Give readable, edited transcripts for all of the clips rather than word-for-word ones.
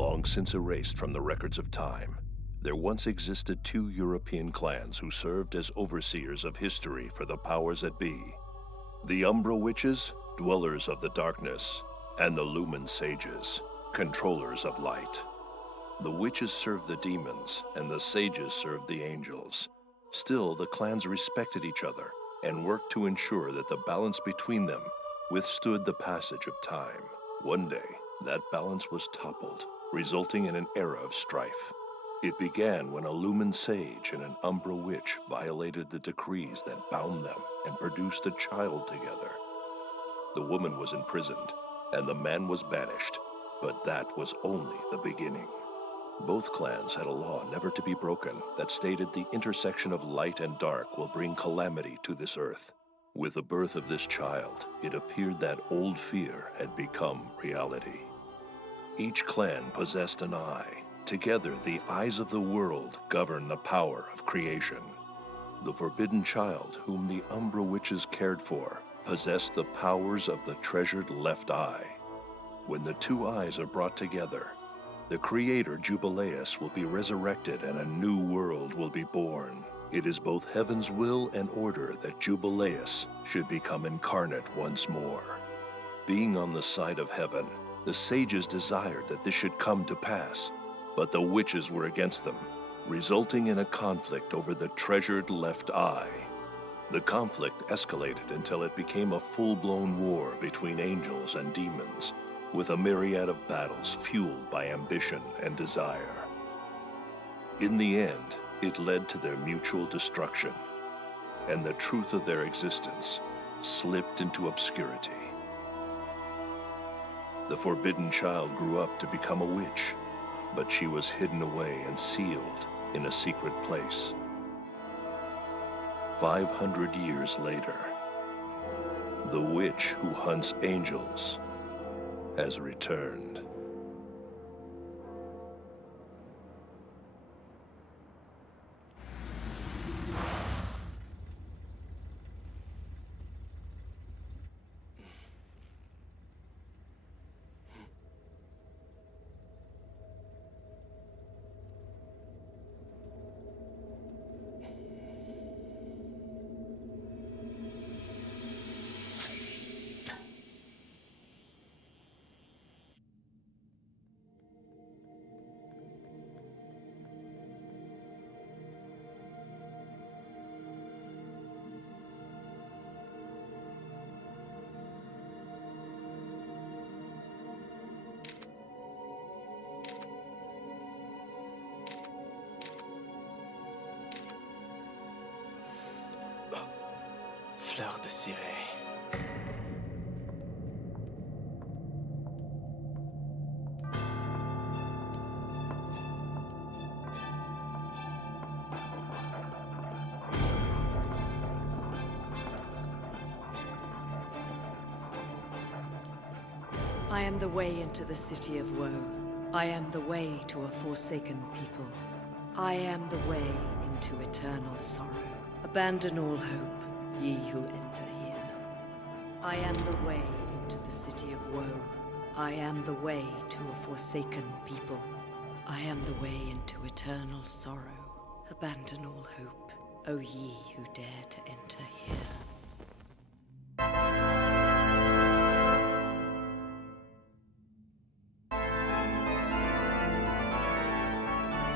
long since erased from the records of time, there once existed two European clans who served as overseers of history for the powers that be. The Umbra Witches, dwellers of the darkness, and the Lumen Sages, controllers of light. The witches served the demons, and the sages served the angels. Still, the clans respected each other and worked to ensure that the balance between them withstood the passage of time. One day, that balance was toppled, resulting in an era of strife. It began when a Lumen Sage and an Umbra Witch violated the decrees that bound them and produced a child together. The woman was imprisoned, and the man was banished, but that was only the beginning. Both clans had a law never to be broken that stated the intersection of light and dark will bring calamity to this earth. With the birth of this child, it appeared that old fear had become reality. Each clan possessed an eye. Together, the eyes of the world govern the power of creation. The forbidden child, whom the Umbra Witches cared for, possessed the powers of the treasured left eye. When the two eyes are brought together, the creator Jubileus will be resurrected and a new world will be born. It is both heaven's will and order that Jubileus should become incarnate once more. Being on the side of heaven, the sages desired that this should come to pass, but the witches were against them, resulting in a conflict over the treasured left eye. The conflict escalated until it became a full-blown war between angels and demons, with a myriad of battles fueled by ambition and desire. In the end, it led to their mutual destruction, and the truth of their existence slipped into obscurity. The forbidden child grew up to become a witch, but she was hidden away and sealed in a secret place. 500 years later, the witch who hunts angels has returned. Fleur de ciré. I am the way into the city of woe. I am the way to a forsaken people. I am the way into eternal sorrow. Abandon all hope, ye who enter here. I am the way into the city of woe. I am the way to a forsaken people. I am the way into eternal sorrow. Abandon all hope, O ye who dare to enter here.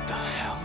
The hell?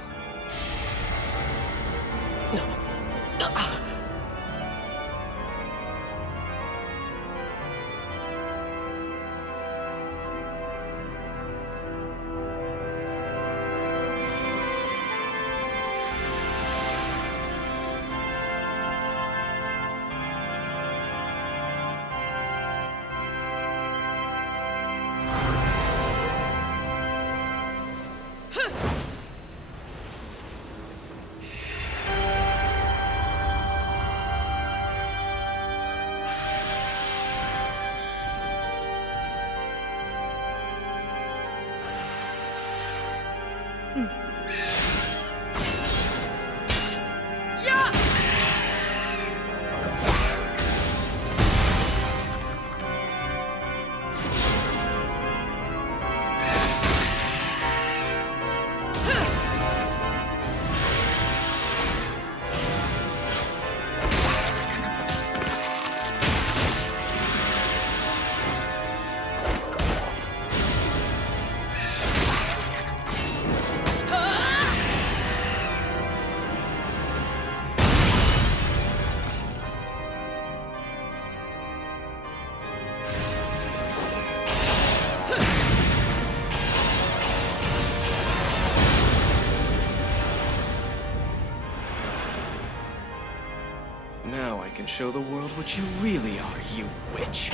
can show the world what you really are, you witch.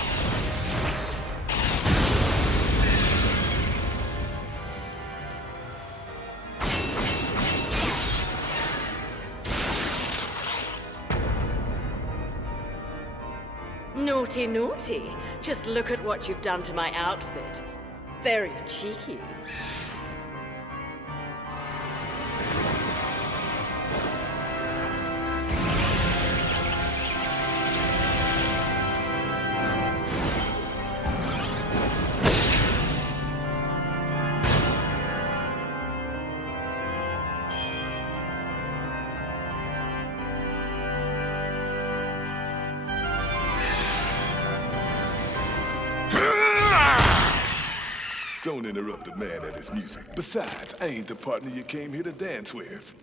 Naughty, naughty. Just look at what you've done to my outfit. Very cheeky. Don't interrupt a man at his music. Besides, I ain't the partner you came here to dance with.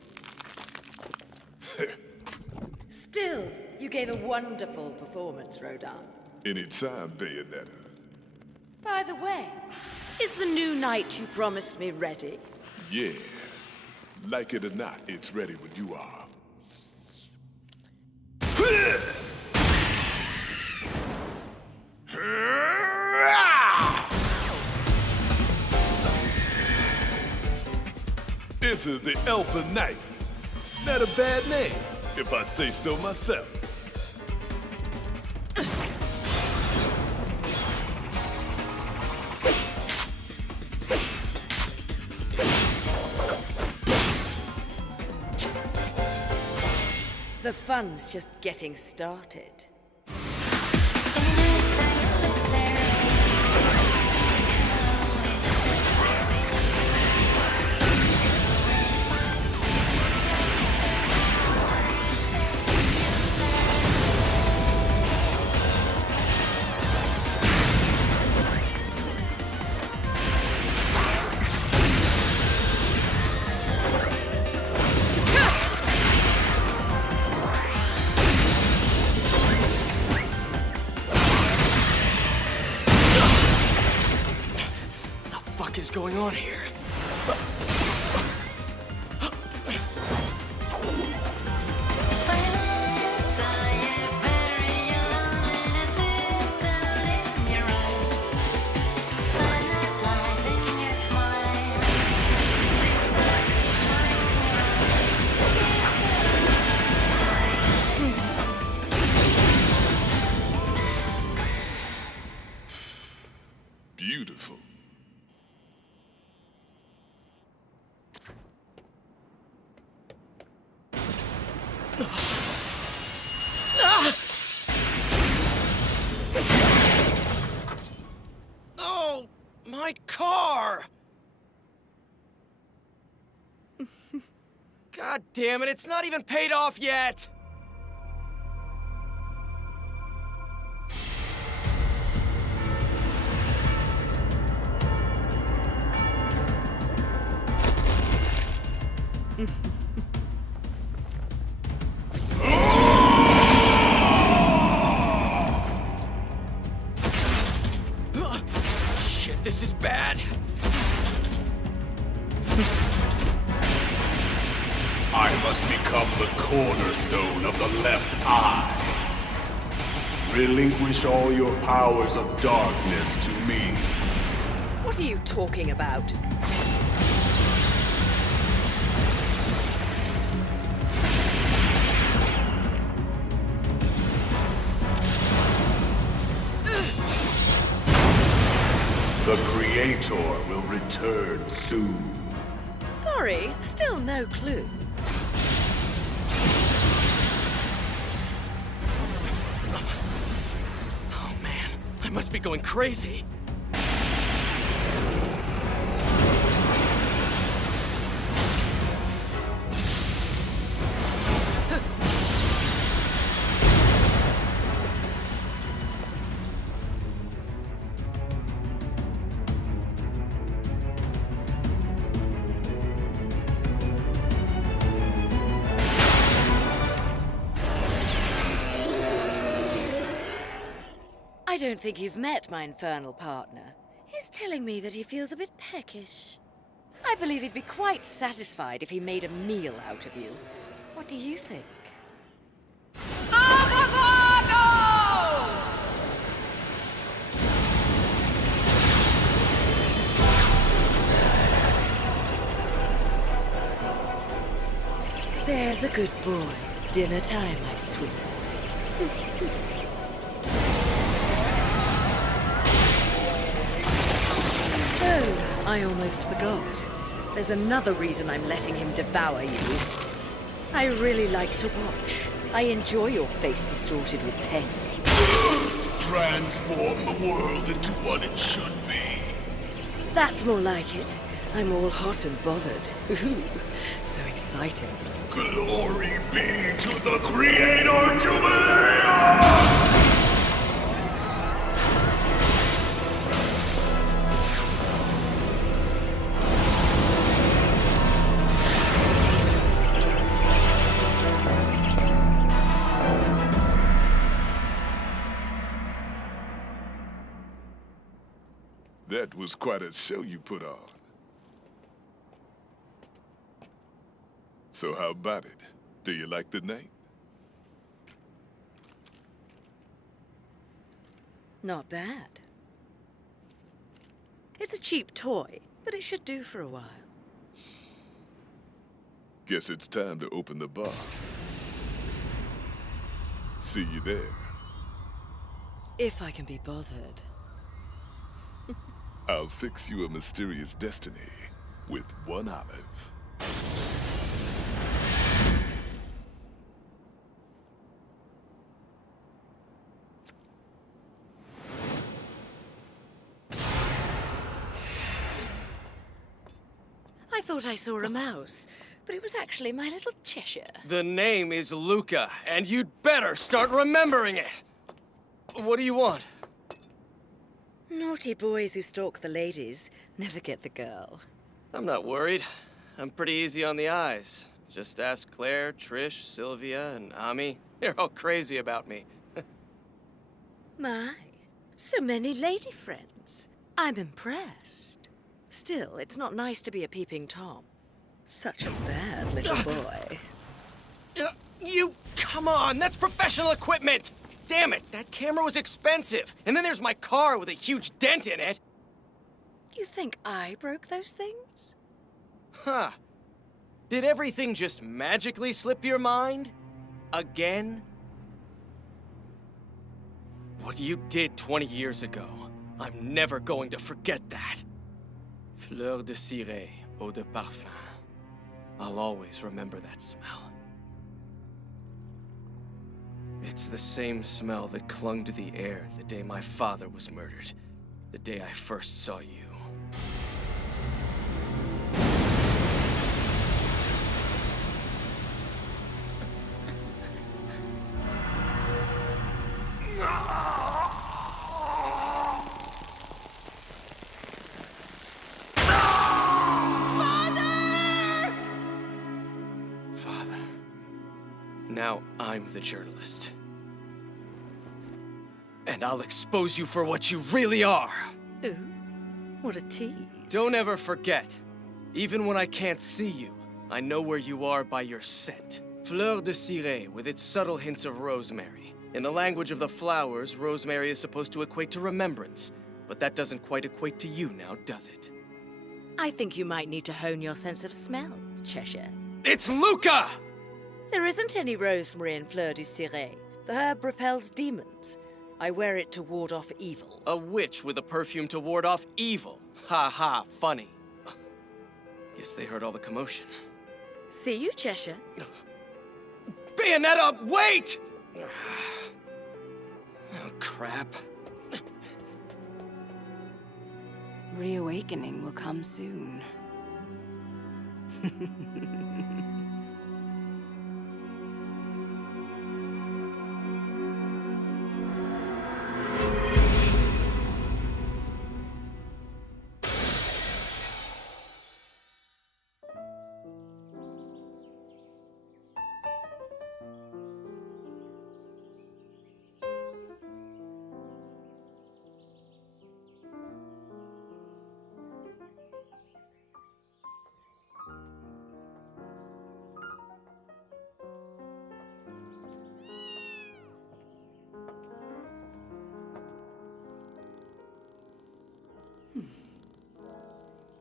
Still, you gave a wonderful performance, Rodin. Anytime, Bayonetta. By the way, is the new night you promised me ready? Yeah. Like it or not, it's ready when you are. Enter the Elfin Knight. Not a bad name, if I say so myself. The fun's just getting started. What is going on here? Beautiful. Oh, my car! God damn it, it's not even paid off yet! Shit, this is bad. I must become the cornerstone of the left eye. Relinquish all your powers of darkness to me. What are you talking about? The Creator will return soon. Sorry, still no clue. Oh man, I must be going crazy. I don't think you've met my infernal partner. He's telling me that he feels a bit peckish. I believe he'd be quite satisfied if he made a meal out of you. What do you think? There's a good boy. Dinner time, my sweet. Oh, I almost forgot. There's another reason I'm letting him devour you. I really like to watch. I enjoy your face distorted with pain. Transform the world into what it should be. That's more like it. I'm all hot and bothered. Ooh, so exciting. Glory be to the Creator Jubilee! That was quite a show you put on. So how about it? Do you like the name? Not bad. It's a cheap toy, but it should do for a while. Guess it's time to open the bar. See you there. If I can be bothered. I'll fix you a mysterious destiny with one olive. I thought I saw a mouse, but it was actually my little Cheshire. The name is Luca, and you'd better start remembering it. What do you want? Naughty boys who stalk the ladies never get the girl. I'm not worried. I'm pretty easy on the eyes. Just ask Claire, Trish, Sylvia, and Ami. They're all crazy about me. My, so many lady friends. I'm impressed. Still, it's not nice to be a peeping Tom. Such a bad little boy. Come on, that's professional equipment! Damn it, that camera was expensive. And then there's my car with a huge dent in it. You think I broke those things? Huh. Did everything just magically slip your mind? Again? What you did 20 years ago, I'm never going to forget that. Fleur de ciré, eau de parfum. I'll always remember that smell. It's the same smell that clung to the air the day my father was murdered. The day I first saw you. Father! Now I'm the journalist. And I'll expose you for what you really are. Ooh, what a tease. Don't ever forget. Even when I can't see you, I know where you are by your scent. Fleur de ciré with its subtle hints of rosemary. In the language of the flowers, rosemary is supposed to equate to remembrance. But that doesn't quite equate to you now, does it? I think you might need to hone your sense of smell, Cheshire. It's Luca! There isn't any rosemary in Fleur du Ciré. The herb repels demons. I wear it to ward off evil. A witch with a perfume to ward off evil. Ha ha, funny. Guess they heard all the commotion. See you, Cheshire. Bayonetta, wait! Oh, crap. Reawakening will come soon.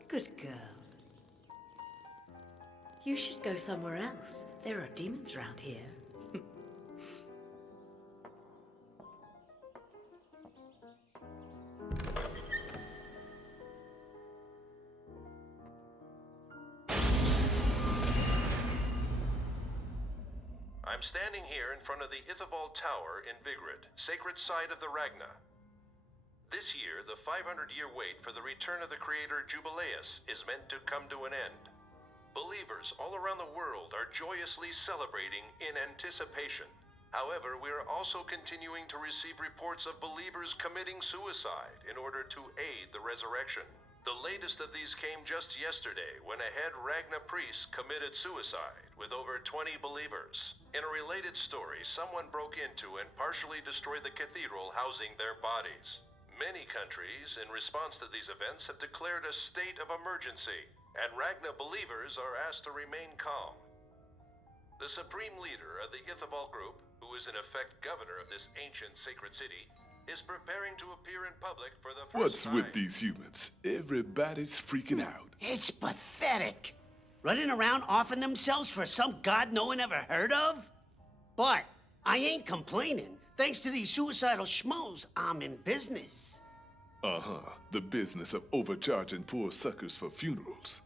Good girl. You should go somewhere else. There are demons around here. I'm standing here in front of the Ithavold Tower in Vigrid, sacred site of the Ragna. This year, the 500-year wait for the return of the creator Jubileus is meant to come to an end. Believers all around the world are joyously celebrating in anticipation. However, we are also continuing to receive reports of believers committing suicide in order to aid the resurrection. The latest of these came just yesterday when a head Ragna priest committed suicide with over 20 believers. In a related story, someone broke into and partially destroyed the cathedral housing their bodies. Many countries, in response to these events, have declared a state of emergency, and Ragna believers are asked to remain calm. The supreme leader of the Ithavold group, who is in effect governor of this ancient sacred city, is preparing to appear in public for the first What's time. with these humans? Everybody's freaking out. It's pathetic. Running around offering themselves for some god no one ever heard of? But I ain't complaining. Thanks to these suicidal schmoes, I'm in business. Uh-huh. The business of overcharging poor suckers for funerals.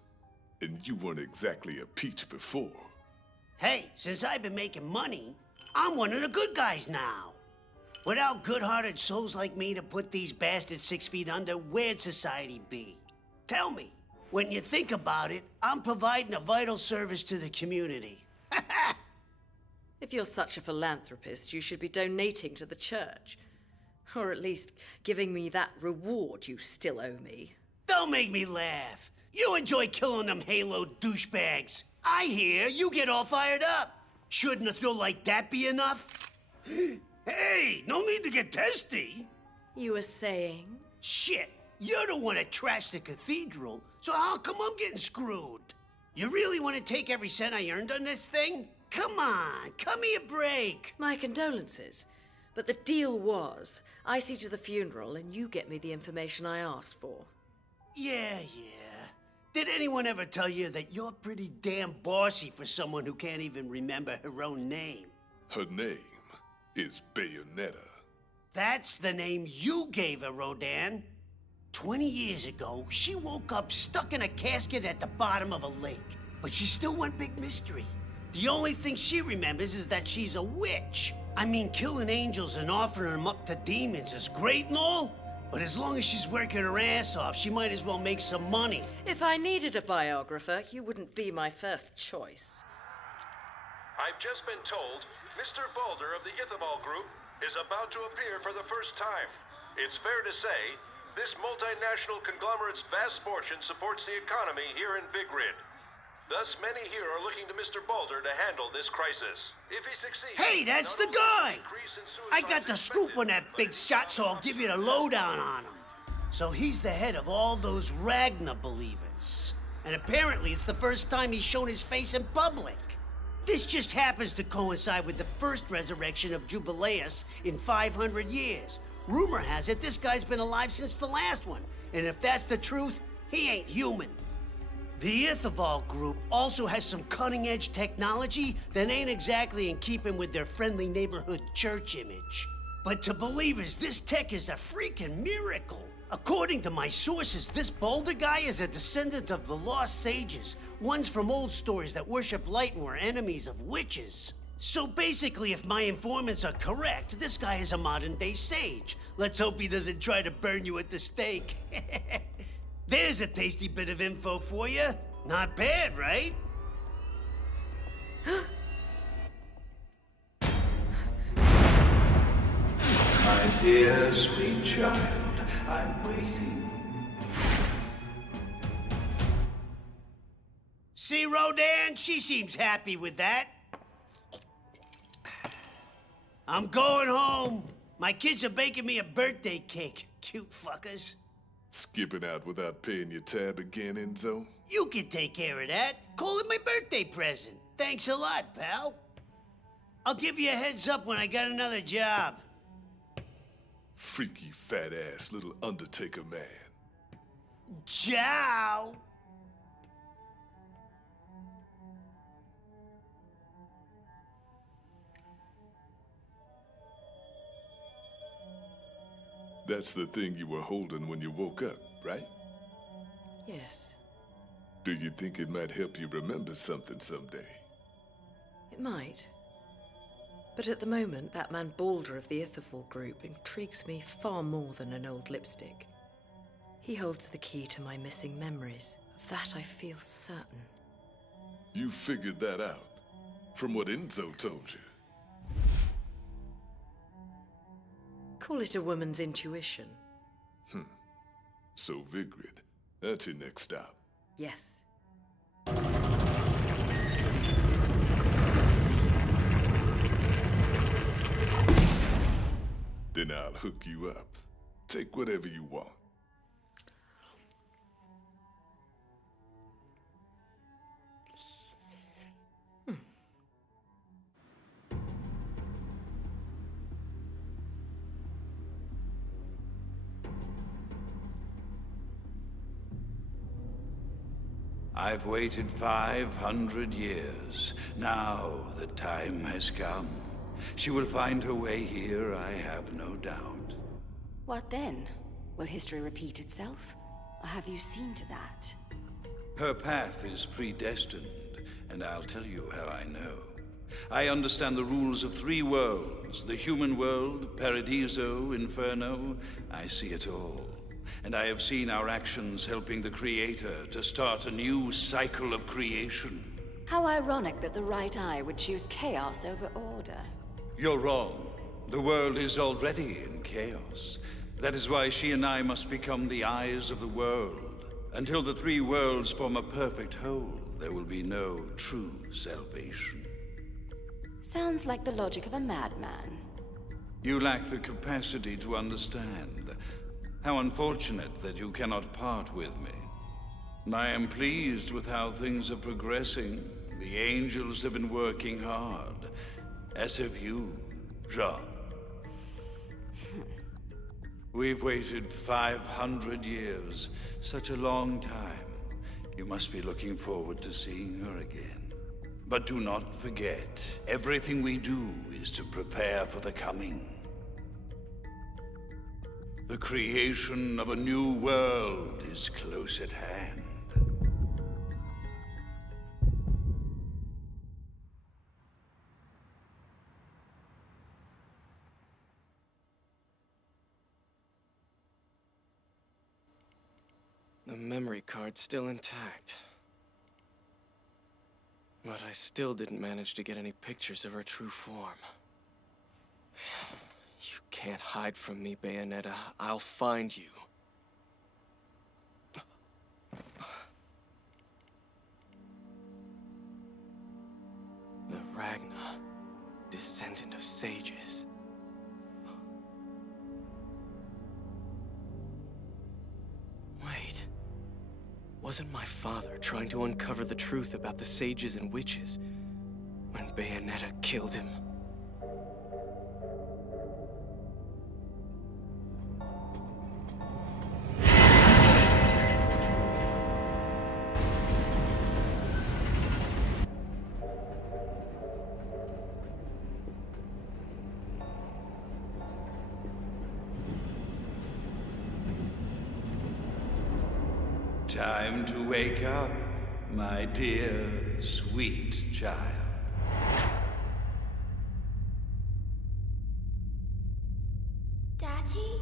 And you weren't exactly a peach before. Hey, since I've been making money, I'm one of the good guys now. Without good-hearted souls like me to put these bastards 6 feet under, where'd society be? Tell me, when you think about it, I'm providing a vital service to the community. If you're such a philanthropist, you should be donating to the church. Or at least giving me that reward you still owe me. Don't make me laugh. You enjoy killing them Halo douchebags. I hear you get all fired up. Shouldn't a thrill like that be enough? Hey, no need to get testy. You were saying? Shit, you're the one that trashed the cathedral, so how come I'm getting screwed? You really want to take every cent I earned on this thing? Come on, cut me a break. My condolences. But the deal was, I see to the funeral and you get me the information I asked for. Yeah. Did anyone ever tell you that you're pretty damn bossy for someone who can't even remember her own name? Her name is Bayonetta. That's the name you gave her, Rodan. 20 years ago, she woke up stuck in a casket at the bottom of a lake. But she's still one big mystery. The only thing she remembers is that she's a witch. I mean, killing angels and offering them up to demons is great and all, but as long as she's working her ass off, she might as well make some money. If I needed a biographer, you wouldn't be my first choice. I've just been told Mr. Balder of the Ithavold group is about to appear for the first time. It's fair to say, this multinational conglomerate's vast fortune supports the economy here in Vigrid. Thus, many here are looking to Mr. Balder to handle this crisis. If he succeeds... Hey, that's the guy! I got the scoop on that big shot, so I'll give you the lowdown on him. So he's the head of all those Ragna believers. And apparently it's the first time he's shown his face in public. This just happens to coincide with the first resurrection of Jubileus in 500 years. Rumor has it this guy's been alive since the last one. And if that's the truth, he ain't human. The Ithavold group also has some cutting-edge technology that ain't exactly in keeping with their friendly neighborhood church image. But to believers, this tech is a freaking miracle. According to my sources, this Boulder guy is a descendant of the lost sages, ones from old stories that worship light and were enemies of witches. So basically, if my informants are correct, this guy is a modern-day sage. Let's hope he doesn't try to burn you at the stake. There's a tasty bit of info for you. Not bad, right? My dear sweet child, I'm waiting. See, Rodan? She seems happy with that. I'm going home. My kids are baking me a birthday cake. Cute fuckers. Skipping out without paying your tab again, Enzo? You can take care of that. Call it my birthday present. Thanks a lot, pal. I'll give you a heads up when I got another job. Freaky fat-ass little Undertaker man. Ciao. That's the thing you were holding when you woke up, right? Yes, Do you think it might help you remember something someday? it might. But at the moment, that man Balder of the Itherfall group intrigues me far more than an old lipstick. He holds the key to my missing memories. Of that I feel certain. You figured that out from what Enzo told you. Call it a woman's intuition. So Vigrid, that's your next stop. Yes. Then I'll hook you up. Take whatever you want. I've waited 500 years. Now the time has come. She will find her way here, I have no doubt. What then? Will history repeat itself? Or have you seen to that? Her path is predestined, and I'll tell you how I know. I understand the rules of 3 worlds, the human world, Paradiso, Inferno. I see it all. And I have seen our actions helping the Creator to start a new cycle of creation. How ironic that the right eye would choose chaos over order. You're wrong. The world is already in chaos. That is why she and I must become the eyes of the world. Until the 3 worlds form a perfect whole, there will be no true salvation. Sounds like the logic of a madman. You lack the capacity to understand. How unfortunate that you cannot part with me. I am pleased with how things are progressing. The angels have been working hard. As have you, Jean. We've waited 500 years. Such a long time. You must be looking forward to seeing her again. But do not forget, everything we do is to prepare for the coming. The creation of a new world is close at hand. The memory card's still intact. But I still didn't manage to get any pictures of her true form. You can't hide from me, Bayonetta. I'll find you. The Ragna, descendant of sages. Wait. Wasn't my father trying to uncover the truth about the sages and witches when Bayonetta killed him? Time to wake up, my dear, sweet child. Daddy?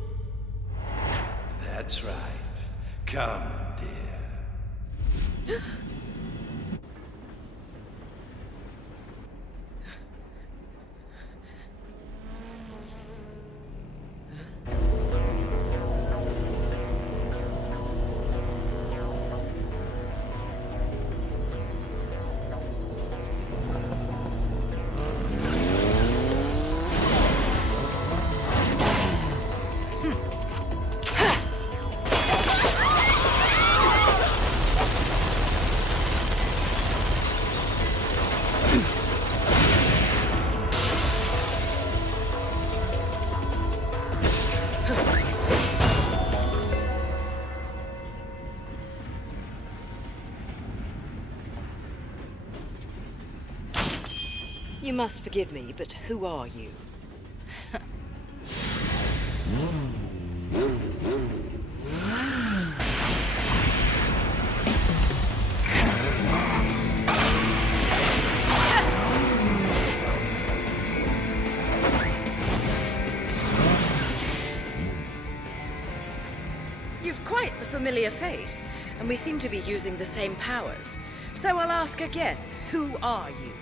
That's right. Come, dear. You must forgive me, but who are you? quite the familiar face, and we seem to be using the same powers. So I'll ask again, who are you?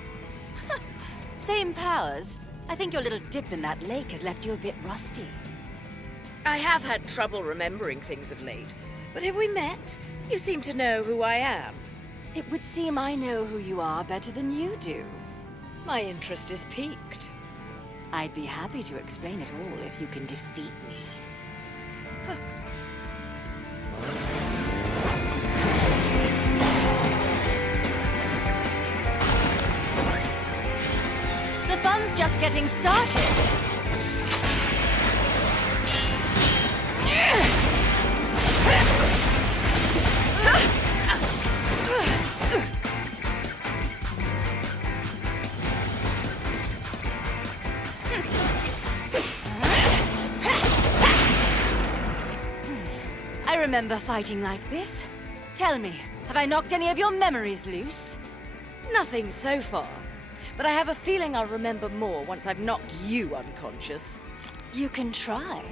Same powers. I think your little dip in that lake has left you a bit rusty. I have had trouble remembering things of late, but have we met? You seem to know who I am. It would seem I know who you are better than you do. My interest is piqued. I'd be happy to explain it all if you can defeat me. The fun's just getting started. I remember fighting like this. Tell me, have I knocked any of your memories loose? Nothing so far, but I have a feeling I'll remember more once I've knocked you unconscious. You can try.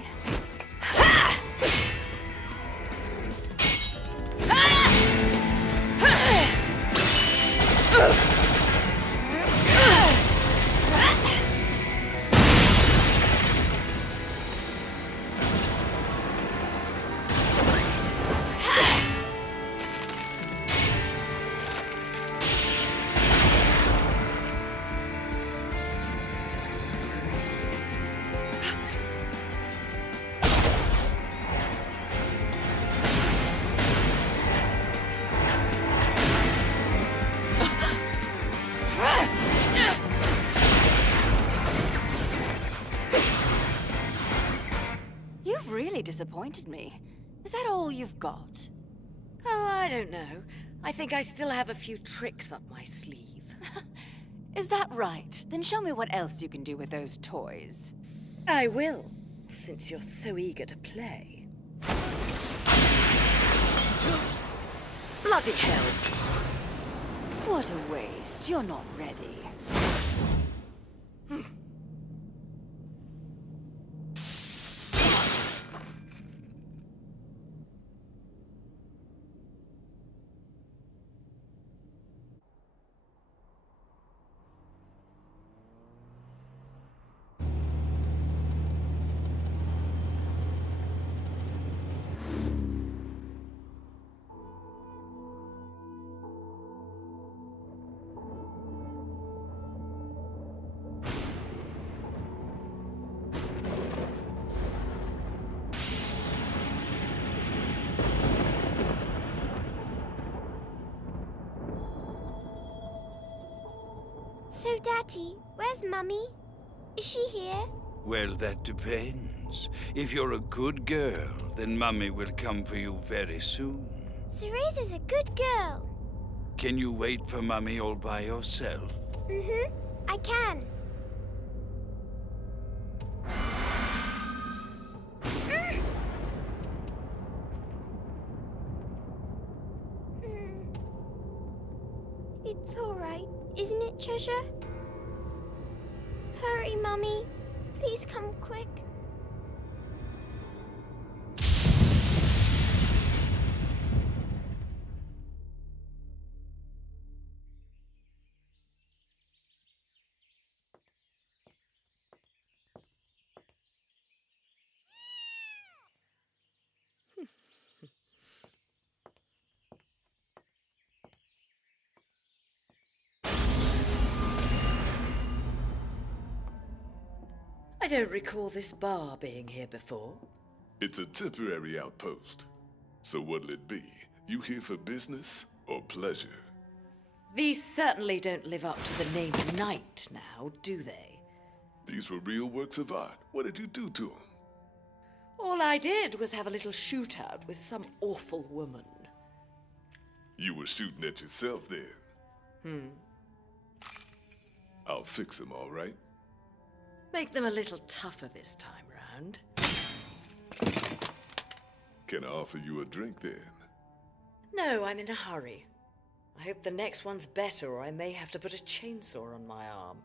You've really disappointed me. Is that all you've got? Oh, I don't know. I think I still have a few tricks up my sleeve. Is that right? Then show me what else you can do with those toys. I will, since you're so eager to play. Bloody hell! What a waste. You're not ready. So, Daddy, where's Mummy? Is she here? Well, that depends. If you're a good girl, then Mummy will come for you very soon. Cereza's a good girl. Can you wait for Mummy all by yourself? Mm-hmm. I can. It's all right, isn't it, Treasure? Hurry, Mummy. Please come quick. I don't recall this bar being here before. It's a temporary outpost. So what'll it be? You here for business or pleasure? These certainly don't live up to the name Knight now, do they? These were real works of art. What did you do to them? All I did was have a little shootout with some awful woman. You were shooting at yourself then. I'll fix them, all right? Make them a little tougher this time round. Can I offer you a drink then? No, I'm in a hurry. I hope the next one's better, or I may have to put a chainsaw on my arm.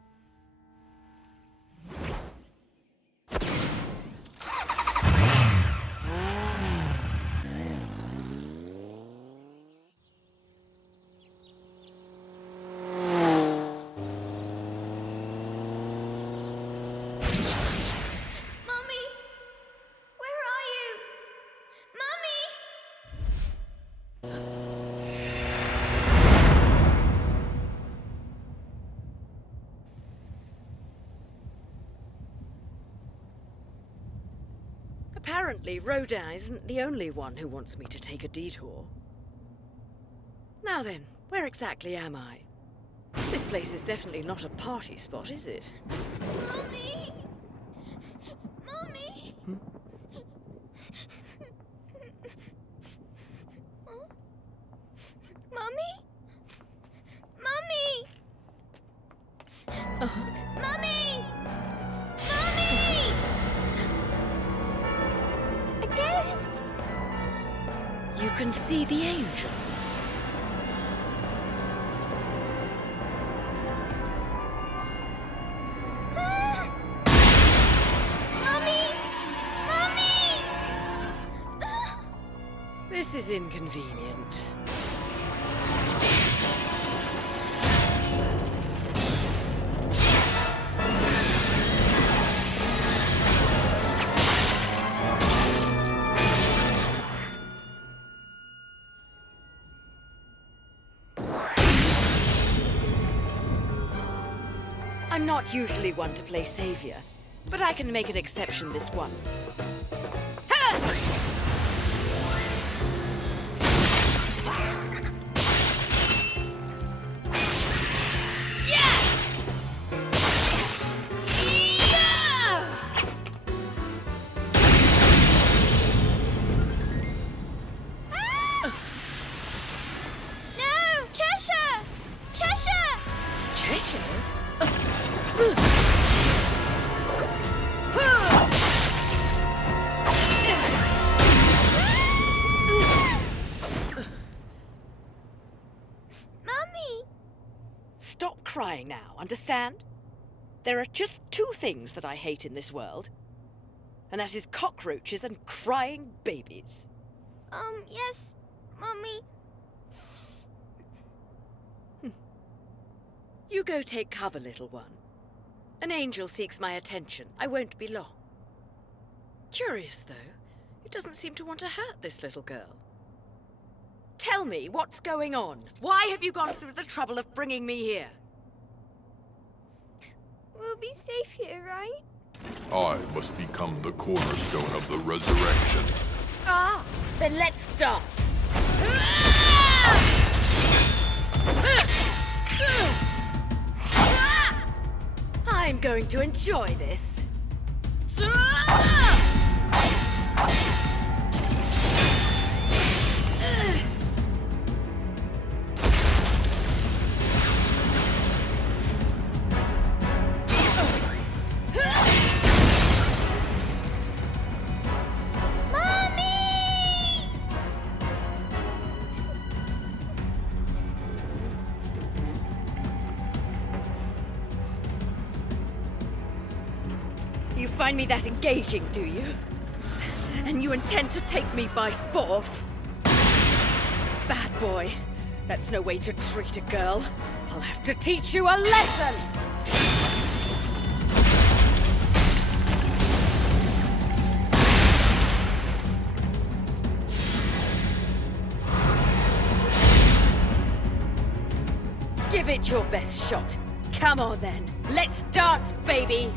Apparently, Rodin isn't the only one who wants me to take a detour. Now then, where exactly am I? This place is definitely not a party spot, is it? Mommy! Mommy! Mommy? Mommy! Mommy! Mommy! A ghost! You can see the angels. Mommy! Mommy! This is inconvenient. I'm not usually one to play savior, but I can make an exception this once. No! Cheshire! Cheshire! Cheshire? Mommy! Stop crying now, understand? There are just two things that I hate in this world, and that is cockroaches and crying babies. Yes, Mommy. You go take cover, little one. An angel seeks my attention. I won't be long. Curious, though. It doesn't seem to want to hurt this little girl. Tell me, what's going on? Why have you gone through the trouble of bringing me here? We'll be safe here, right? I must become the cornerstone of the resurrection. Ah, then let's dance. I'm going to enjoy this. You find me that engaging, do you? And you intend to take me by force? Bad boy. That's no way to treat a girl. I'll have to teach you a lesson! Give it your best shot. Come on then. Let's dance, baby!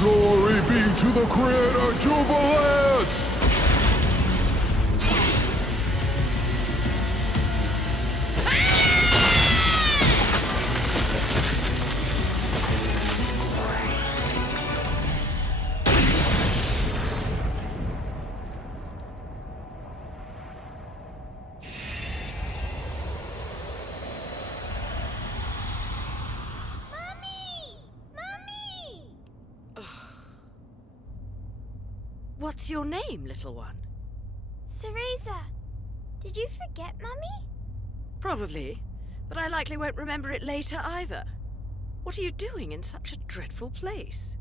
Glory be to the Creator, Jubileus! What's your name, little one? Cereza, did you forget, Mummy? Probably, but I likely won't remember it later either. What are you doing in such a dreadful place?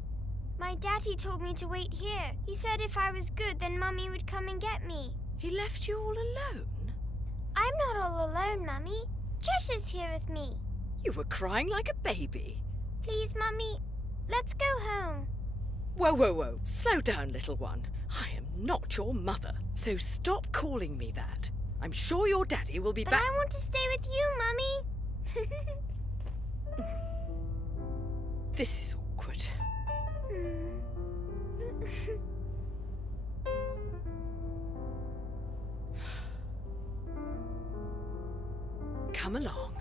My daddy told me to wait here. He said if I was good, then Mummy would come and get me. He left you all alone? I'm not all alone, Mummy. Cheshire's here with me. You were crying like a baby. Please, Mummy, let's go home. Whoa, whoa, whoa. Slow down, little one. I am not your mother, so stop calling me that. I'm sure your daddy will be But back. I want to stay with you, Mummy. This is awkward. come along.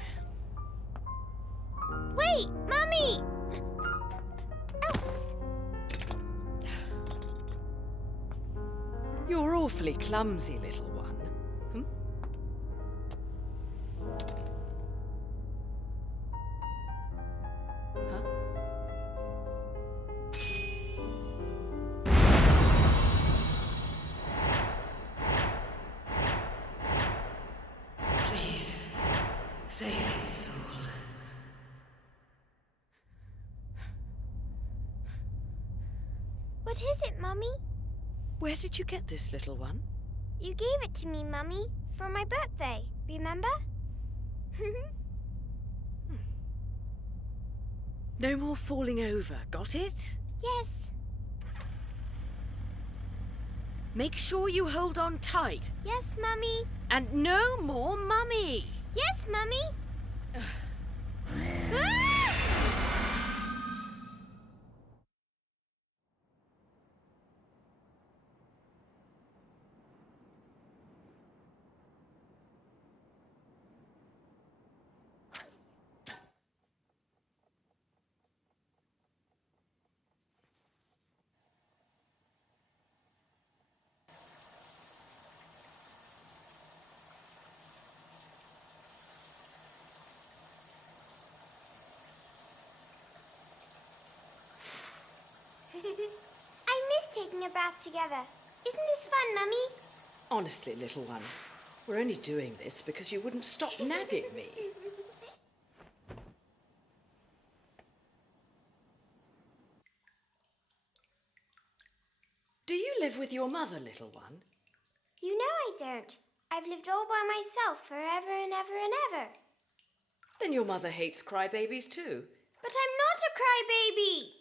Wait, Mummy! You're awfully clumsy, little one. Hmm? Huh? Please, save his soul. What is it, Mummy? Where did you get this, little one? You gave it to me, Mummy, for my birthday, remember? No more falling over, got it? Yes. Make sure you hold on tight. Yes, Mummy. And no more Mummy! Yes, Mummy. Ah! I miss taking a bath together. Isn't this fun, Mummy? Honestly, little one, we're only doing this because you wouldn't stop nagging me. Do you live with your mother, little one? You know I don't. I've lived all by myself forever and ever and ever. Then your mother hates crybabies too. But I'm not a crybaby!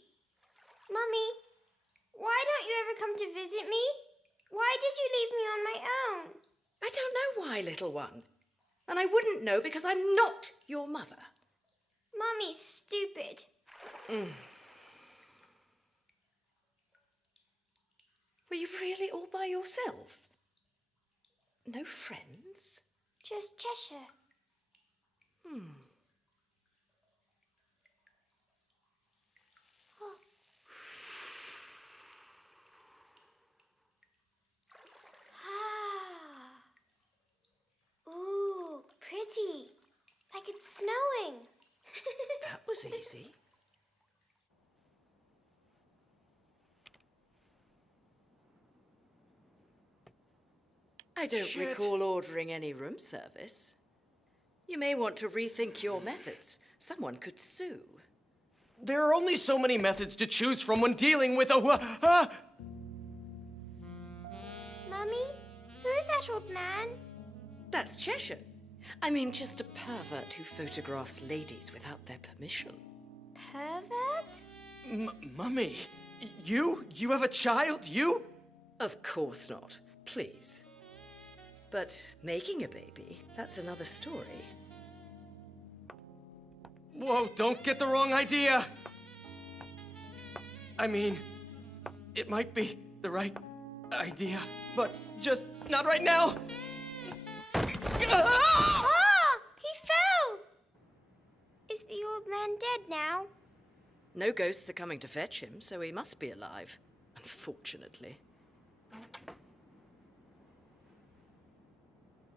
Mummy, why don't you ever come to visit me? Why did you leave me on my own? I don't know why, little one. And I wouldn't know because I'm not your mother. Mummy's stupid. Were you really all by yourself? No friends? Just Cheshire. Oh. Ah. Ooh, pretty. Like it's snowing. That was easy. I don't recall ordering any room service. You may want to rethink your methods. Someone could sue. There are only so many methods to choose from when dealing with a Mummy, who's that old man? That's Cheshire. I mean, just a pervert who photographs ladies without their permission. Pervert? Mummy, you have a child? You? Of course not. Please. But making a baby, that's another story. Whoa, don't get the wrong idea. I mean, it might be the right idea, but just not right now. Ah! Ah! He fell! Is the old man dead now? No ghosts are coming to fetch him, so he must be alive. Unfortunately.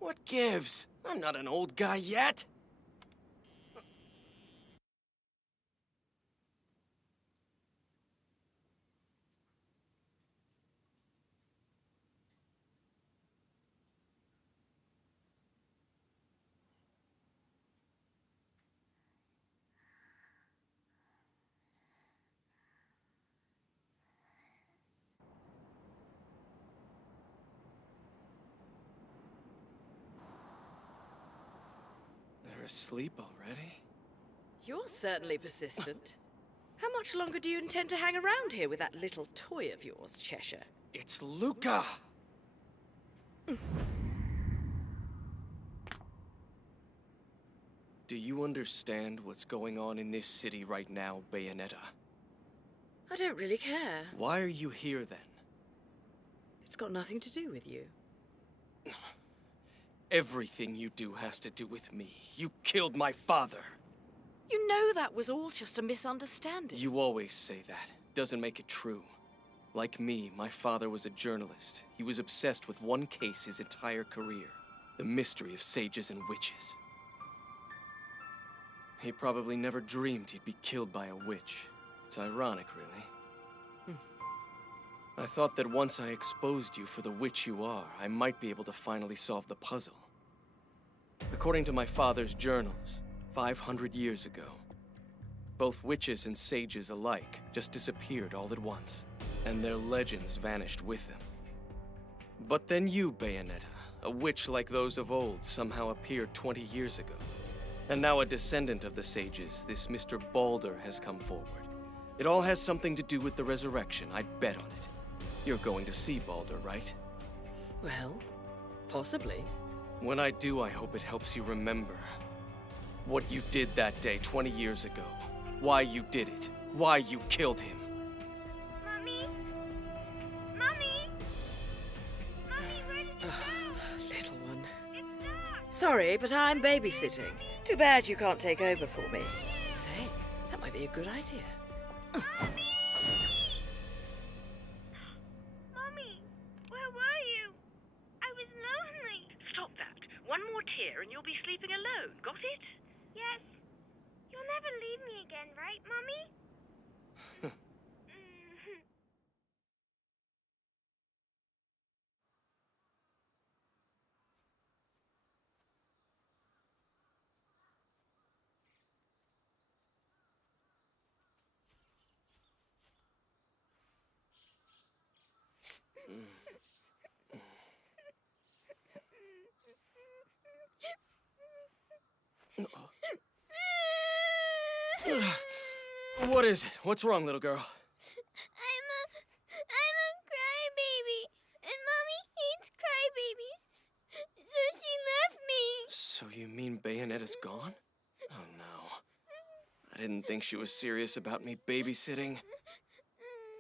What gives? I'm not an old guy yet. They're asleep already? You're certainly persistent. How much longer do you intend to hang around here with that little toy of yours, Cheshire? It's Luca! Do you understand what's going on in this city right now, Bayonetta? I don't really care. Why are you here then? It's got nothing to do with you. Everything you do has to do with me. You killed my father. You know that was all just a misunderstanding. You always say that. Doesn't make it true. Like me, my father was a journalist. He was obsessed with one case his entire career. The mystery of sages and witches. He probably never dreamed he'd be killed by a witch. It's ironic, really. I thought that once I exposed you for the witch you are, I might be able to finally solve the puzzle. According to my father's journals, 500 years ago, both witches and sages alike just disappeared all at once, and their legends vanished with them. But then you, Bayonetta, a witch like those of old, somehow appeared 20 years ago. And now a descendant of the sages, this Mr. Balder, has come forward. It all has something to do with the resurrection, I'd bet on it. You're going to see Balder, right? Well, possibly. When I do, I hope it helps you remember what you did that day 20 years ago. Why you did it. Why you killed him. Mommy? Mommy? Mommy, where did you go? Little one. It's dark. Sorry, but I'm babysitting. Too bad you can't take over for me. Say, that might be a good idea. Mommy, where were you? I was lonely. Stop that. One more tear and you'll be sleeping alone. Got it? Yes. You'll never leave me again, right, Mommy? What is it? What's wrong, little girl? I'm a crybaby, and Mommy hates crybabies, so she left me. So you mean Bayonetta's gone? Oh no. I didn't think she was serious about me babysitting.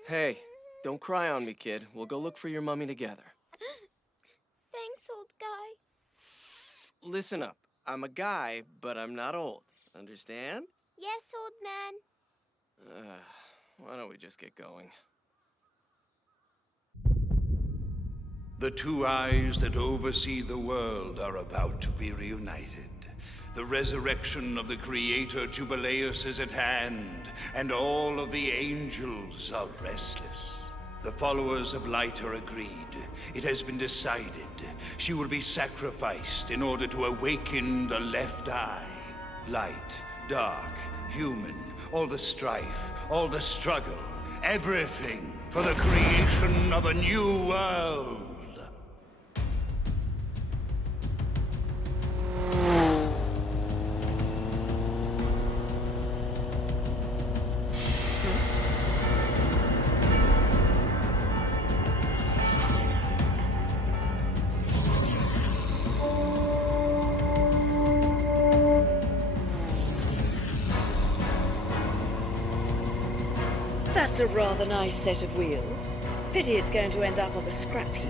Hey, don't cry on me, kid. We'll go look for your mummy together. Thanks, old guy. Listen up. I'm a guy, but I'm not old. Understand? Yes, old man. Why don't we just get going? The two eyes that oversee the world are about to be reunited. The resurrection of the Creator Jubileus is at hand, and all of the angels are restless. The followers of light are agreed. It has been decided. She will be sacrificed in order to awaken the left eye. Light, dark, human, all the strife, all the struggle, everything for the creation of a new world. That's a rather nice set of wheels. Pity it's going to end up on the scrap heap.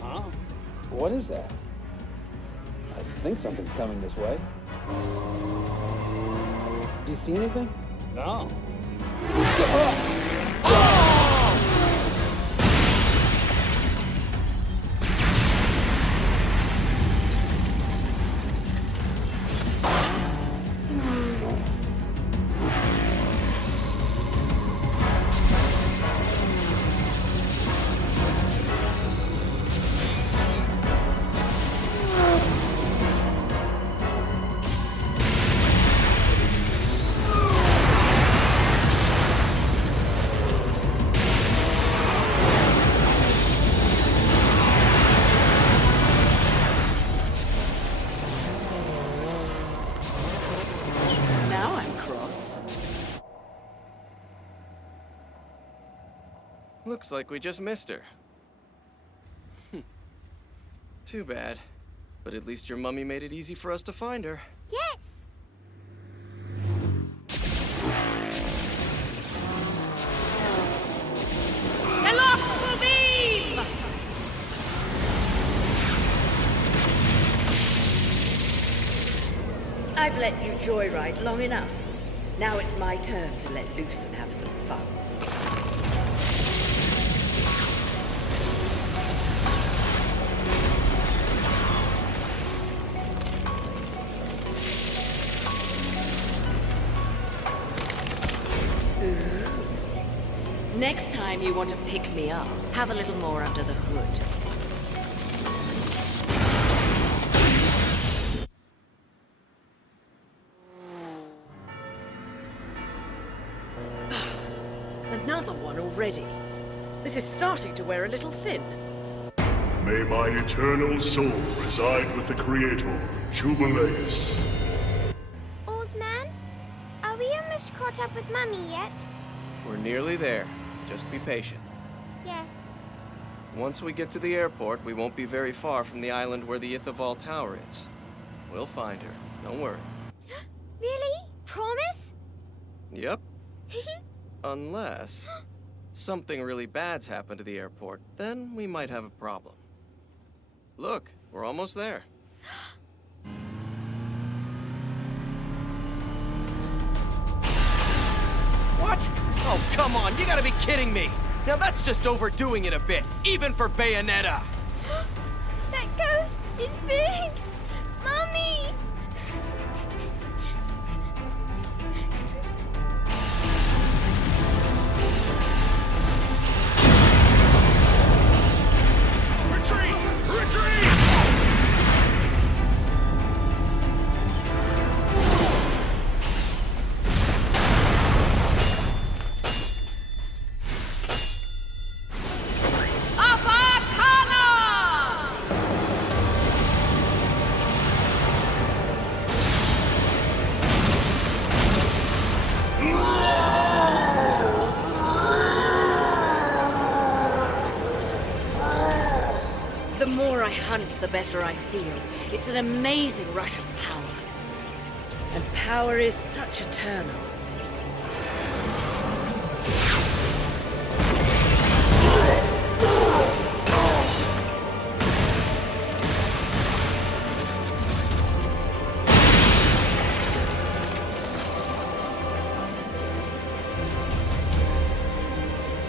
Huh? What is that? I think something's coming this way. Do you see anything? No. Now I'm cross. Looks like we just missed her. Too bad. But at least your mummy made it easy for us to find her. Yes! I've let you joyride long enough. Now it's my turn to let loose and have some fun. Ooh. Next time you want to pick me up, have a little more under the hood. Another one already. This is starting to wear a little thin. May my eternal soul reside with the Creator, Jubileus. Old man, are we almost caught up with Mummy yet? We're nearly there. Just be patient. Yes. Once we get to the airport, we won't be very far from the island where the Ithaval Tower is. We'll find her. Don't worry. Really? Promise? Yep. Unless something really bad's happened to the airport, then we might have a problem. Look, we're almost there. What? Oh, come on, you gotta be kidding me! Now that's just overdoing it a bit, even for Bayonetta! That ghost is big! Mummy! Retreat! Retreat! The more I hunt, the better I feel. It's an amazing rush of power. And power is such eternal.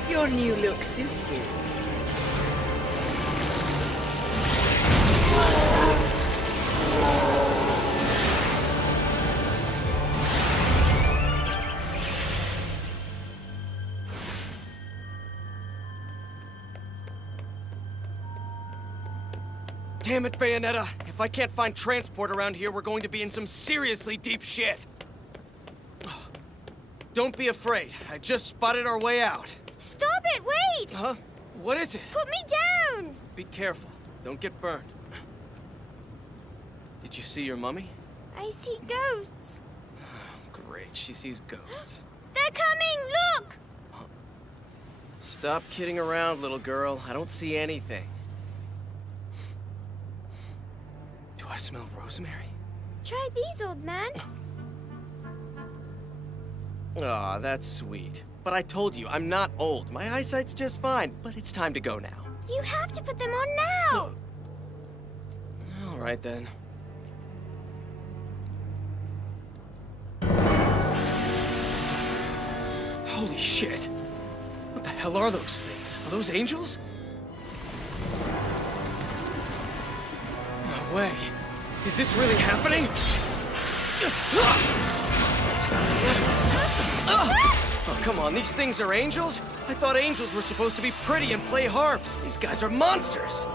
Your new look suits you. Damn it, Bayonetta! If I can't find transport around here, we're going to be in some seriously deep shit! Don't be afraid. I just spotted our way out. Stop it! Wait! Huh? What is it? Put me down! Be careful. Don't get burned. Did you see your mummy? I see ghosts. Great, she sees ghosts. They're coming! Look! Stop kidding around, little girl. I don't see anything. Do I smell rosemary? Try these, old man. Aw, that's sweet. But I told you, I'm not old. My eyesight's just fine, but it's time to go now. You have to put them on now! All right, then. Holy shit! What the hell are those things? Are those angels? No way. Is this really happening? Oh, come on, these things are angels? I thought angels were supposed to be pretty and play harps. These guys are monsters.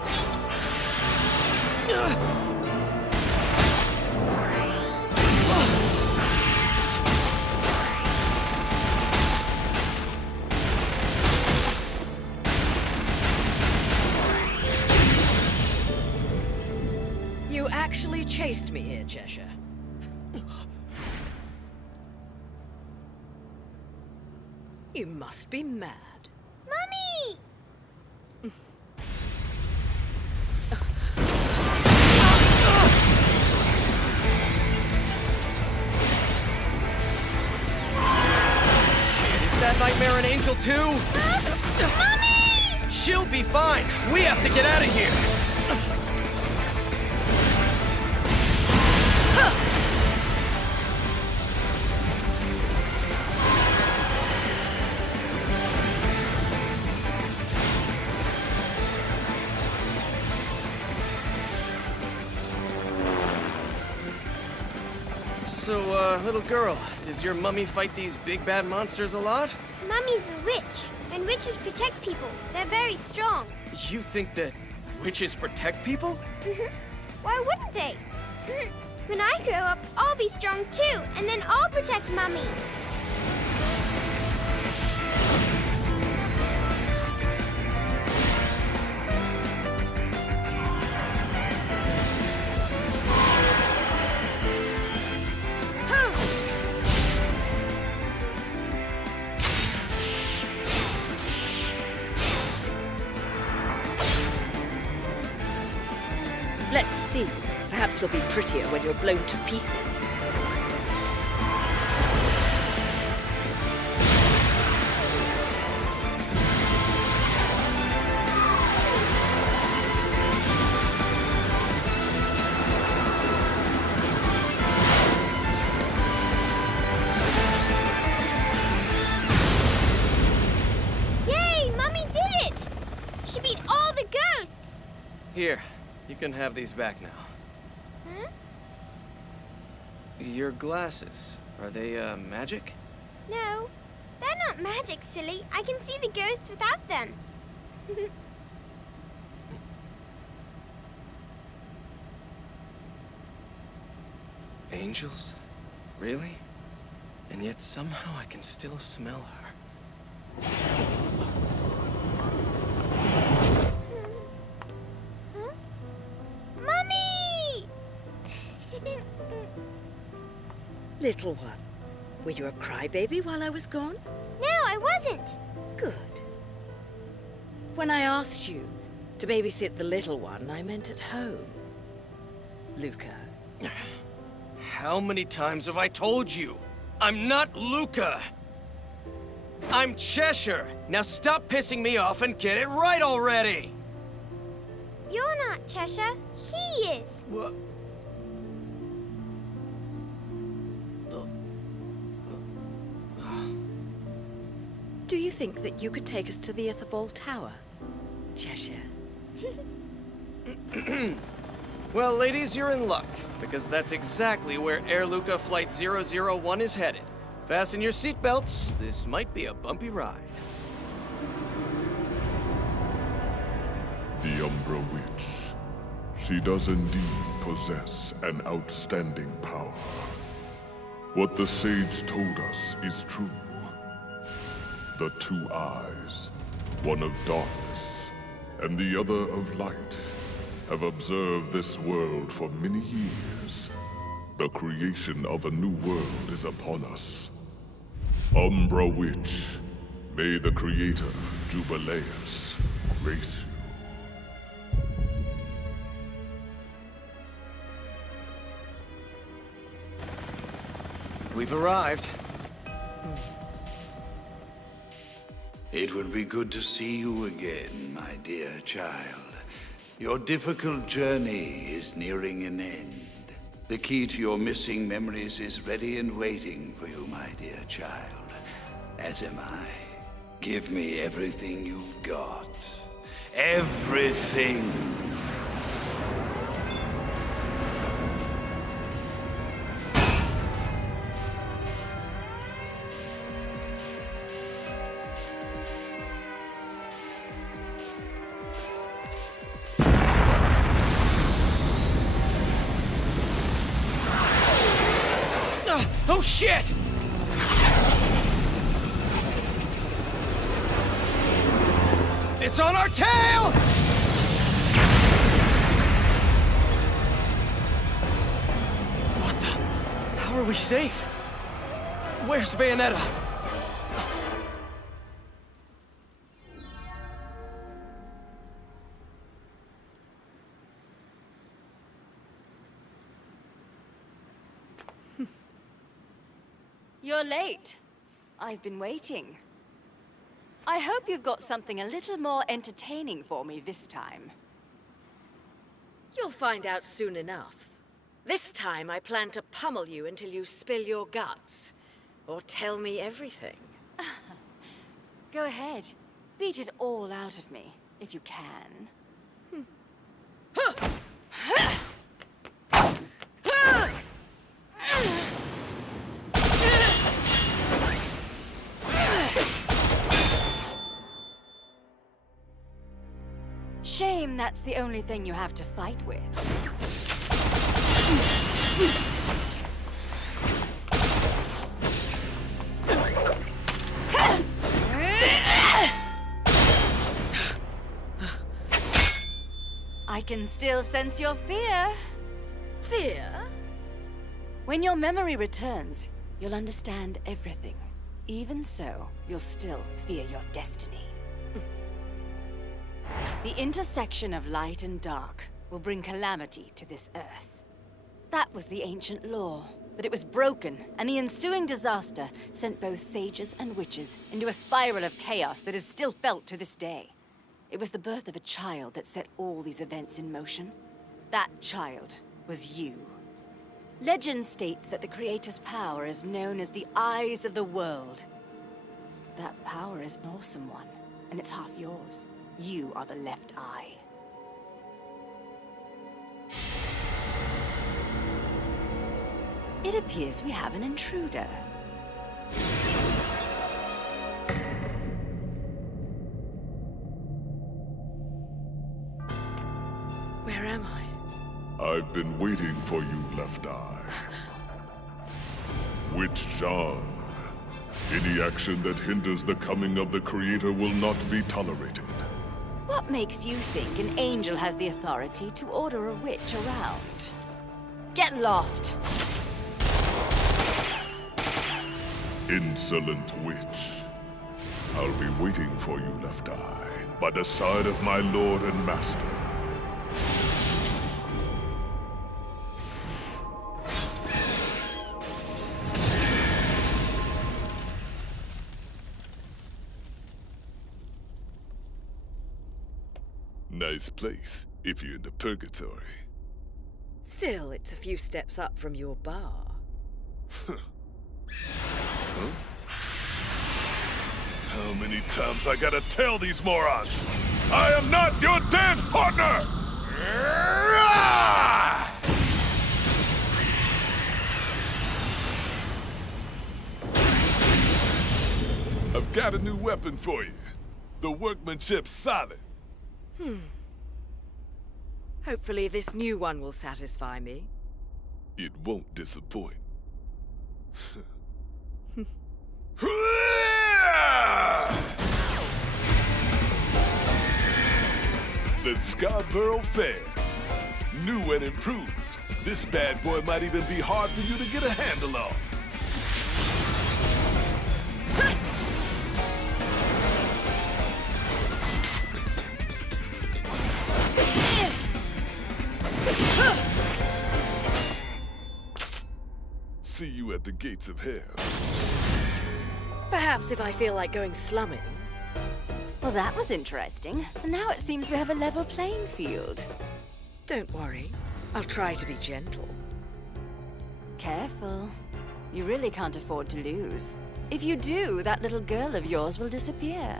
You actually chased me here, Cheshire. You must be mad. Mummy! Is that nightmare an angel too? Mummy! She'll be fine. We have to get out of here. So, little girl, does your mummy fight these big bad monsters a lot? Mummy's a witch, and witches protect people. They're very strong. You think that witches protect people? Why wouldn't they? When I grow up, I'll be strong too, and then I'll protect Mummy. Let's see. Perhaps you'll be prettier when you're blown to pieces. Yay! Mummy did it! She beat all the ghosts! Here, you can have these back now. Your glasses, are they, magic? No, they're not magic, silly. I can see the ghosts without them. Angels? Really? And yet somehow I can still smell her. Mummy! Little one, were you a crybaby while I was gone? No, I wasn't. Good. When I asked you to babysit the little one, I meant at home. Luca. How many times have I told you? I'm not Luca! I'm Cheshire! Now stop pissing me off and get it right already! You're not Cheshire. He is. What? Do you think that you could take us to the Ithervoll Tower, Cheshire? Well, ladies, you're in luck, because that's exactly where Air Luca Flight 001 is headed. Fasten your seatbelts. This might be a bumpy ride. The Umbra Witch. She does indeed possess an outstanding power. What the sage told us is true. The two eyes, one of darkness and the other of light, have observed this world for many years. The creation of a new world is upon us. Umbra Witch, may the Creator, Jubileus, grace you. We've arrived. It would be good to see you again, my dear child. Your difficult journey is nearing an end. The key to your missing memories is ready and waiting for you, my dear child. As am I. Give me everything you've got. Everything! Oh, shit! It's on our tail! What the? How are we safe? Where's Bayonetta? You're late. I've been waiting. I hope you've got something a little more entertaining for me this time. You'll find out soon enough. This time I plan to pummel you until you spill your guts. Or tell me everything. Go ahead. Beat it all out of me, if you can. shame that's the only thing you have to fight with. I can still sense your fear. Fear? When your memory returns, you'll understand everything. Even so, you'll still fear your destiny. The intersection of light and dark will bring calamity to this earth. That was the ancient law, but it was broken, and the ensuing disaster sent both sages and witches into a spiral of chaos that is still felt to this day. It was the birth of a child that set all these events in motion. That child was you. Legend states that the Creator's power is known as the Eyes of the World. That power is an awesome one, and it's half yours. You are the left eye. It appears we have an intruder. Where am I? I've been waiting for you, Left Eye. Witch Jean. Any action that hinders the coming of the Creator will not be tolerated. What makes you think an angel has the authority to order a witch around? Get lost! Insolent witch. I'll be waiting for you, Left Eye, by the side of my lord and master. Nice place, if you're into purgatory. Still, it's a few steps up from your bar. Huh? How many times I gotta tell these morons? I am not your dance partner! I've got a new weapon for you. The workmanship's solid. Hopefully this new one will satisfy me. It won't disappoint. The Scarborough Fair. New and improved. This bad boy might even be hard for you to get a handle on. See you at the gates of hell. Perhaps if I feel like going slumming. Well, that was interesting. And now it seems we have a level playing field. Don't worry. I'll try to be gentle. Careful. You really can't afford to lose. If you do, that little girl of yours will disappear.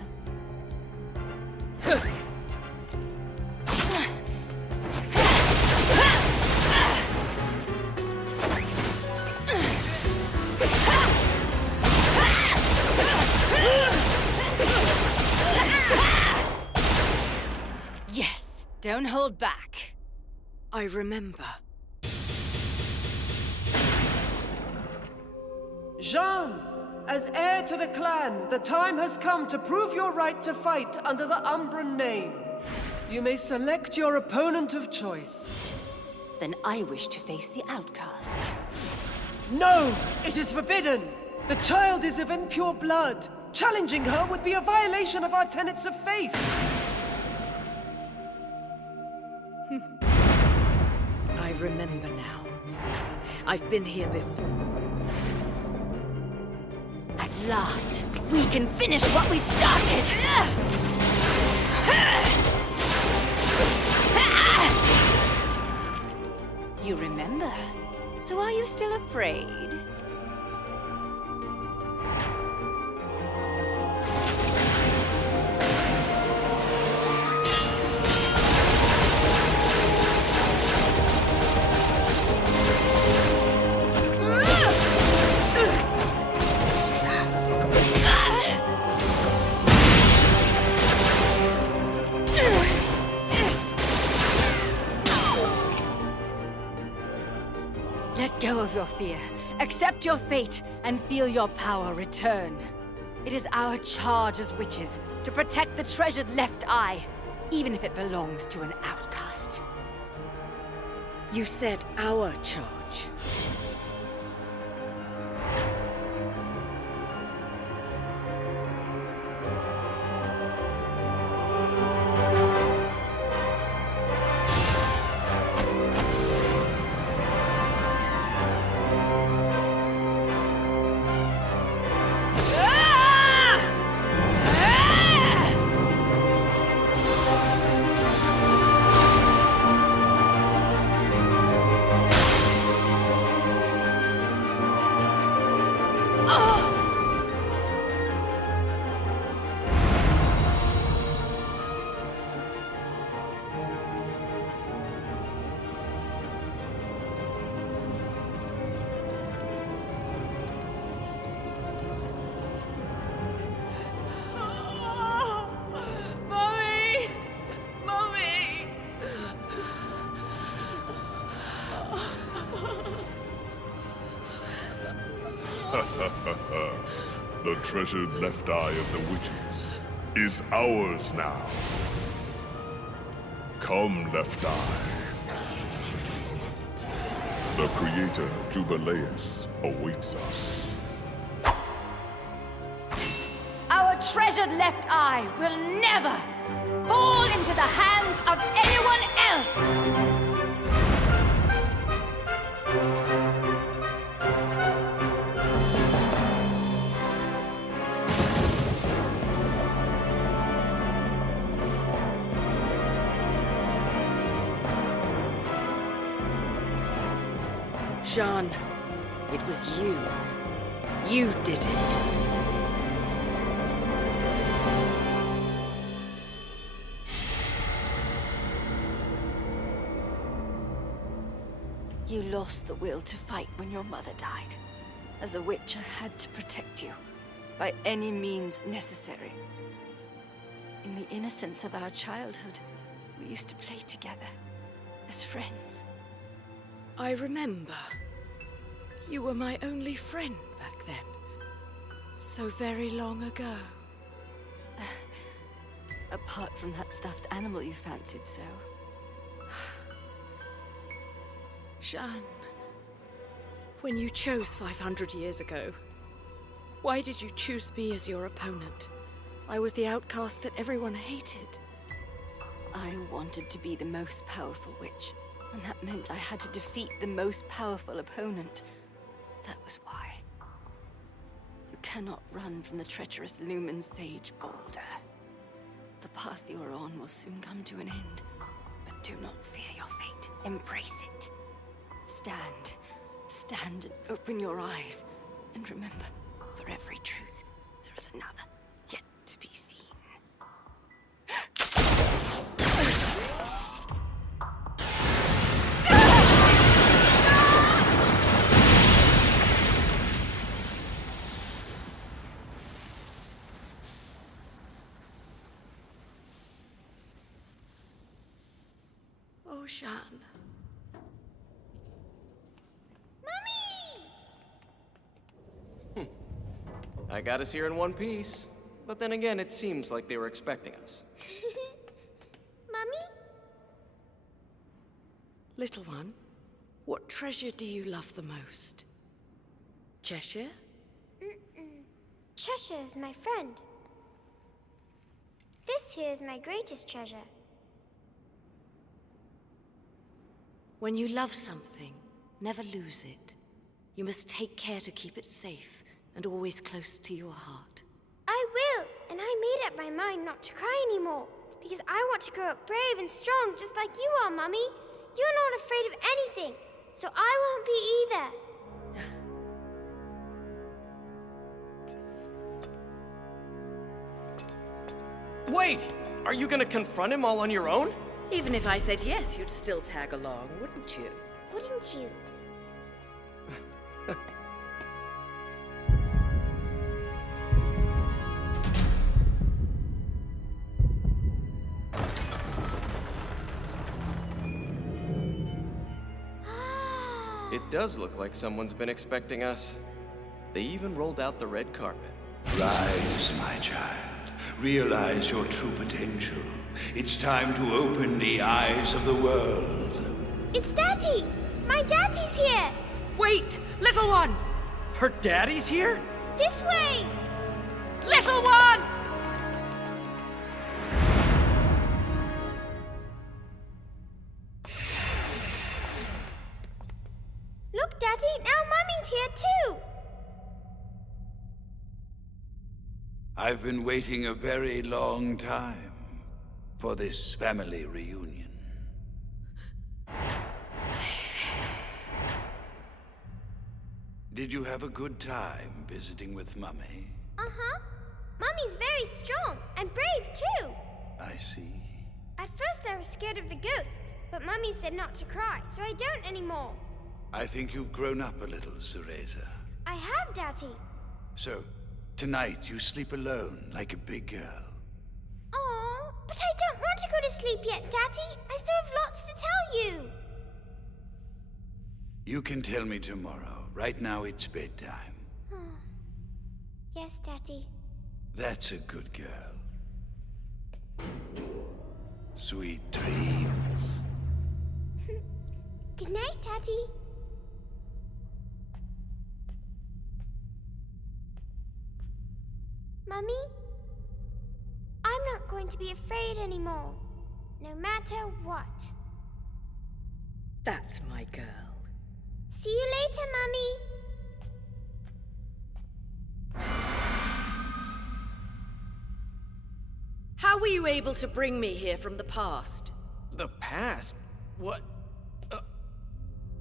Yes, don't hold back. I remember. Jean, as heir to the clan, the time has come to prove your right to fight under the Umbran name. You may select your opponent of choice. Then I wish to face the outcast. No! It is forbidden! The child is of impure blood. Challenging her would be a violation of our tenets of faith. I remember now. I've been here before. At last, we can finish what we started! You remember? So are you still afraid? your fear, accept your fate, and feel your power return. It is our charge as witches to protect the treasured left eye, even if it belongs to an outcast. You said our charge. The treasured left eye of the witches is ours now. Come, left eye. The creator, Jubileus, awaits us. Our treasured left eye will never fall into the hands of anyone else! Jean, it was you. You did it. You lost the will to fight when your mother died. As a witch, I had to protect you, by any means necessary. In the innocence of our childhood, we used to play together, as friends. I remember. You were my only friend back then. So very long ago. Apart from that stuffed animal you fancied so. Jean, when you chose 500 years ago, why did you choose me as your opponent? I was the outcast that everyone hated. I wanted to be the most powerful witch, and that meant I had to defeat the most powerful opponent. That was why. You cannot run from the treacherous Lumen Sage Boulder. The path you are on will soon come to an end, but do not fear your fate. Embrace it. Stand and open your eyes, and remember, for every truth, there is another yet to be seen. Oh, Jean. I got us here in one piece. But then again, it seems like they were expecting us. Mummy? Little one, what treasure do you love the most? Cheshire? Cheshire is my friend. This here is my greatest treasure. When you love something, never lose it. You must take care to keep it safe and always close to your heart. I will, and I made up my mind not to cry anymore, because I want to grow up brave and strong just like you are, Mummy. You're not afraid of anything, so I won't be either. Wait! Are you gonna confront him all on your own? Even if I said yes, you'd still tag along, wouldn't you? Wouldn't you? It does look like someone's been expecting us. They even rolled out the red carpet. Rise, my child. Realize your true potential. It's time to open the eyes of the world. It's Daddy! My daddy's here! Wait! Little one! Her daddy's here? This way! Little one! Look, Daddy, now Mummy's here too! I've been waiting a very long time for this family reunion. Did you have a good time visiting with Mummy? Uh-huh. Mummy's very strong and brave too. I see. At first I was scared of the ghosts, but Mummy said not to cry, so I don't anymore. I think you've grown up a little, Cereza. I have, Daddy. So, tonight you sleep alone like a big girl. Aw, but I don't want to go to sleep yet, Daddy. I still have lots to tell you. You can tell me tomorrow. Right now it's bedtime. Yes, Daddy. That's a good girl. Sweet dreams. Good night, Daddy. Mummy? I'm not going to be afraid anymore, no matter what. That's my girl. See you later, Mummy. How were you able to bring me here from the past? The past? What?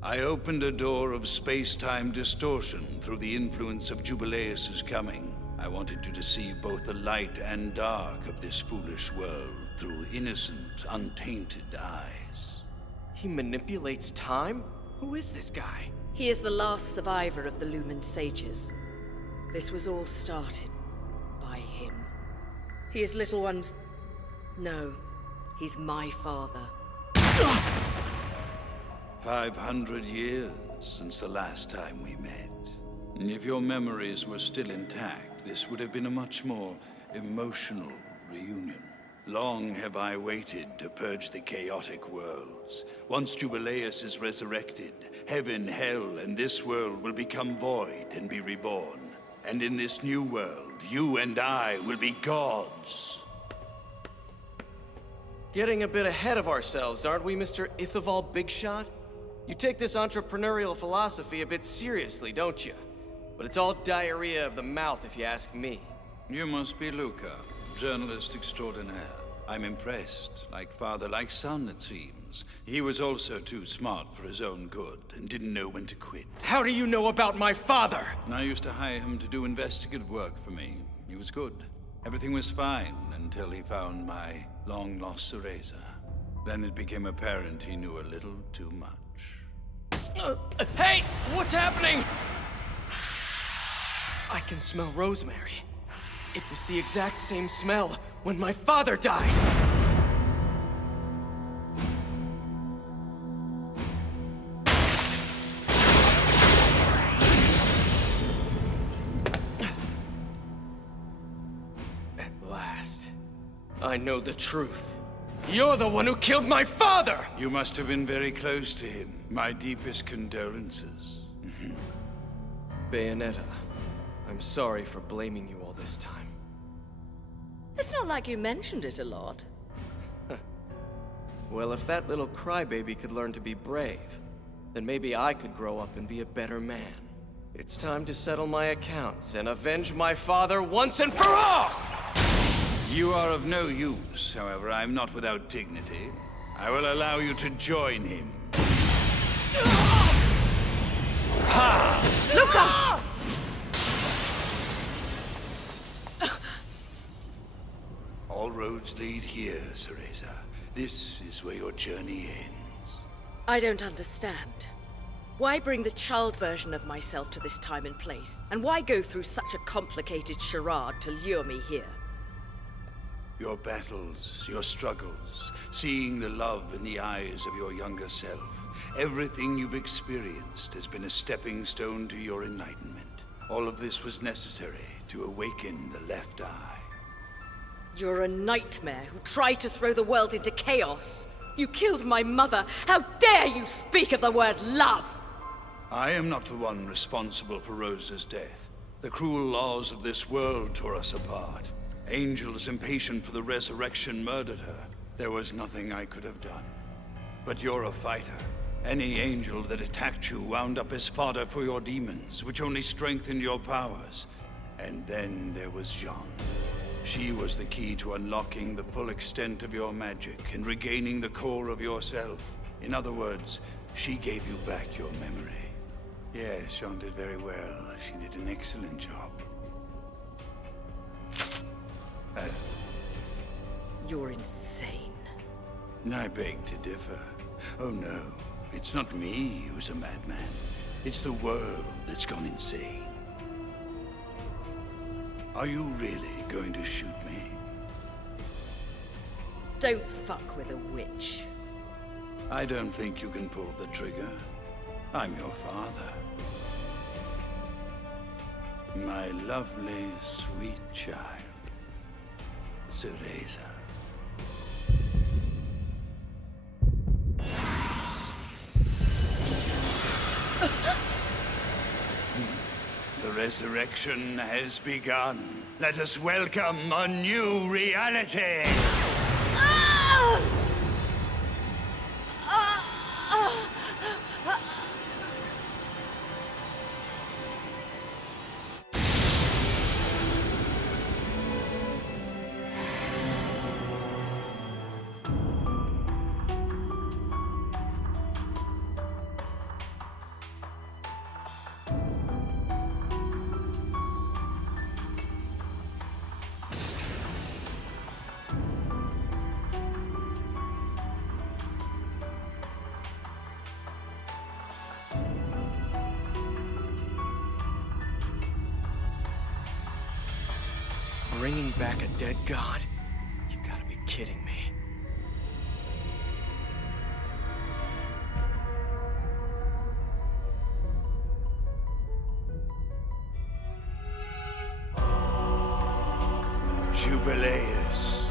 I opened a door of space-time distortion through the influence of Jubileus's coming. I wanted you to see both the light and dark of this foolish world through innocent, untainted eyes. He manipulates time? Who is this guy? He is the last survivor of the Lumen Sages. This was all started by him. He is little one's... No, he's my father. 500 years since the last time we met. If your memories were still intact, this would have been a much more emotional reunion. Long have I waited to purge the chaotic worlds. Once Jubileus is resurrected, heaven, hell, and this world will become void and be reborn. And in this new world, you and I will be gods. Getting a bit ahead of ourselves, aren't we, Mr. Ithaval Bigshot? You take this entrepreneurial philosophy a bit seriously, don't you? But it's all diarrhea of the mouth, if you ask me. You must be Luca, journalist extraordinaire. I'm impressed. Like father, like son, it seems. He was also too smart for his own good and didn't know when to quit. How do you know about my father? I used to hire him to do investigative work for me. He was good. Everything was fine until he found my long-lost Cereza. Then it became apparent he knew a little too much. Hey! What's happening? I can smell rosemary. It was the exact same smell when my father died. At last, I know the truth. You're the one who killed my father! You must have been very close to him. My deepest condolences. Bayonetta, I'm sorry for blaming you all this time. It's not like you mentioned it a lot. Well, if that little crybaby could learn to be brave, then maybe I could grow up and be a better man. It's time to settle my accounts and avenge my father once and for all! You are of no use, however. I'm not without dignity. I will allow you to join him. Ha! Luca! All roads lead here, Cereza. This is where your journey ends. I don't understand. Why bring the child version of myself to this time and place? And why go through such a complicated charade to lure me here? Your battles, your struggles, seeing the love in the eyes of your younger self. Everything you've experienced has been a stepping stone to your enlightenment. All of this was necessary to awaken the left eye. You're a nightmare who tried to throw the world into chaos. You killed my mother. How dare you speak of the word love? I am not the one responsible for Rosa's death. The cruel laws of this world tore us apart. Angels impatient for the resurrection murdered her. There was nothing I could have done. But you're a fighter. Any angel that attacked you wound up as fodder for your demons, which only strengthened your powers. And then there was Jeanne. She was the key to unlocking the full extent of your magic and regaining the core of yourself. In other words, she gave you back your memory. Yes, Jeanne did very well. She did an excellent job. You're insane. I beg to differ. Oh no, it's not me who's a madman. It's the world that's gone insane. Are you really going to shoot me? Don't fuck with a witch. I don't think you can pull the trigger. I'm your father. My lovely, sweet child, Cereza. The resurrection has begun. Let us welcome a new reality. Bringing back a dead god? You gotta be kidding me. Jubileus,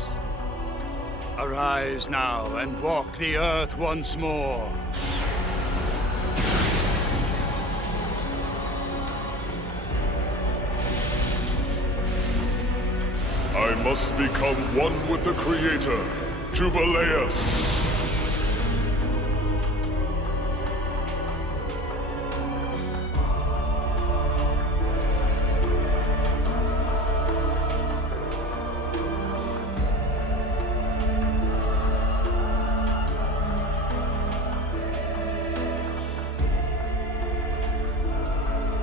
arise now and walk the earth once more. I must become one with the Creator, Jubileus.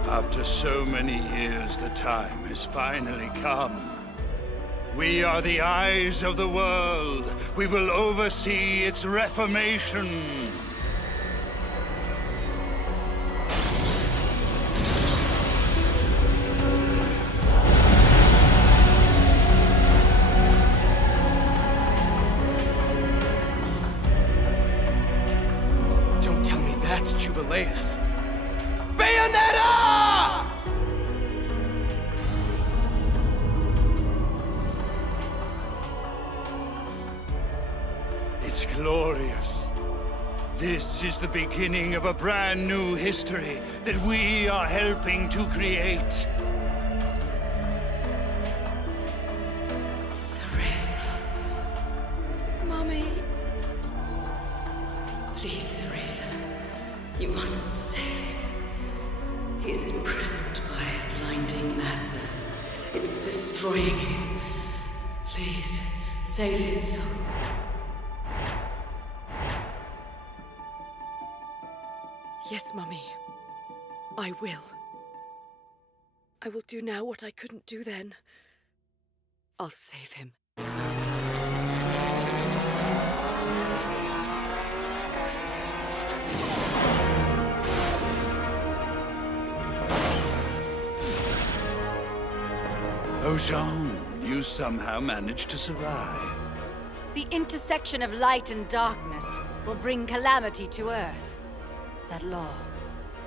After so many years, the time has finally come. We are the eyes of the world. We will oversee its reformation. Don't tell me that's Jubileus. Bayonetta! It's glorious. This is the beginning of a brand new history that we are helping to create. Cereza. Mommy. Please, Cereza. You must save him. He's imprisoned by a blinding madness. It's destroying him. Please, save his soul. Yes, Mummy. I will. I will do now what I couldn't do then. I'll save him. Oh, Jeanne, you somehow managed to survive. The intersection of light and darkness will bring calamity to Earth. That law,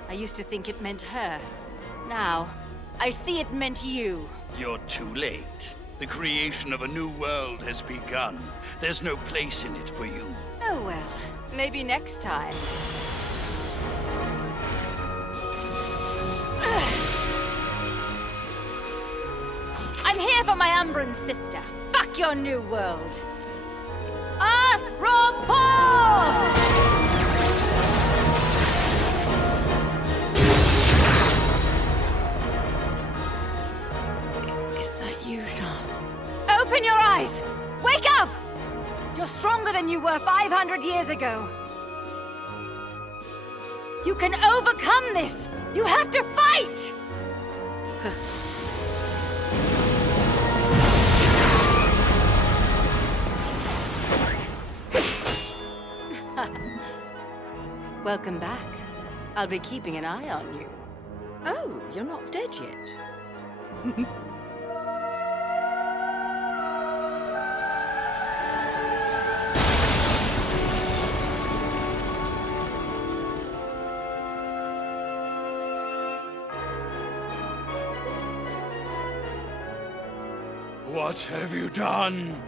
I used to think it meant her. Now, I see it meant you. You're too late. The creation of a new world has begun. There's no place in it for you. Oh well, maybe next time. I'm here for my Umbran sister. Fuck your new world. Arthropos! Is that you, Jean? Open your eyes! Wake up! You're stronger than you were 500 years ago. You can overcome this! You have to fight! Welcome back. I'll be keeping an eye on you. Oh, you're not dead yet. What have you done?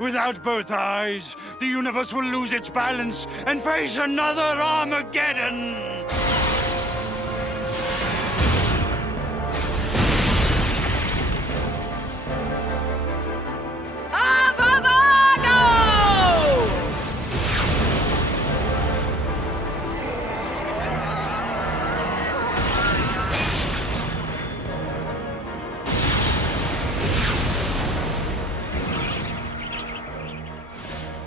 Without both eyes, the universe will lose its balance and face another Armageddon!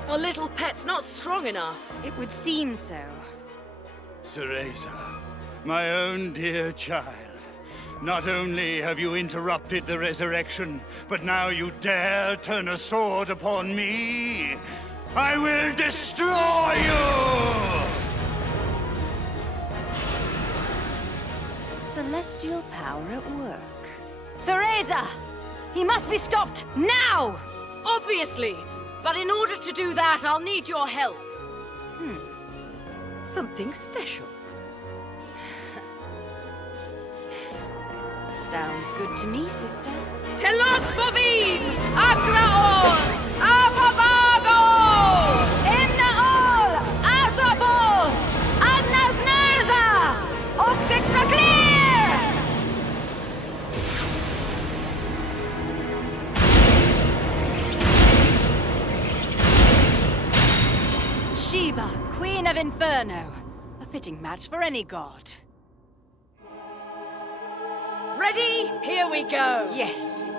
Our little pet's not strong enough. It would seem so. Cereza, my own dear child. Not only have you interrupted the resurrection, but now you dare turn a sword upon me? I will destroy you! Celestial power at work. Cereza! He must be stopped now! Obviously. But in order to do that, I'll need your help. Something special. Sounds good to me, sister. Telok Bovin! Akraos! Avavago! Imnaol! Arthropos! Adnas Nerza! Oxix Raklir! Sheba, Queen of Inferno. A fitting match for any god. Ready? Here we go. Yes.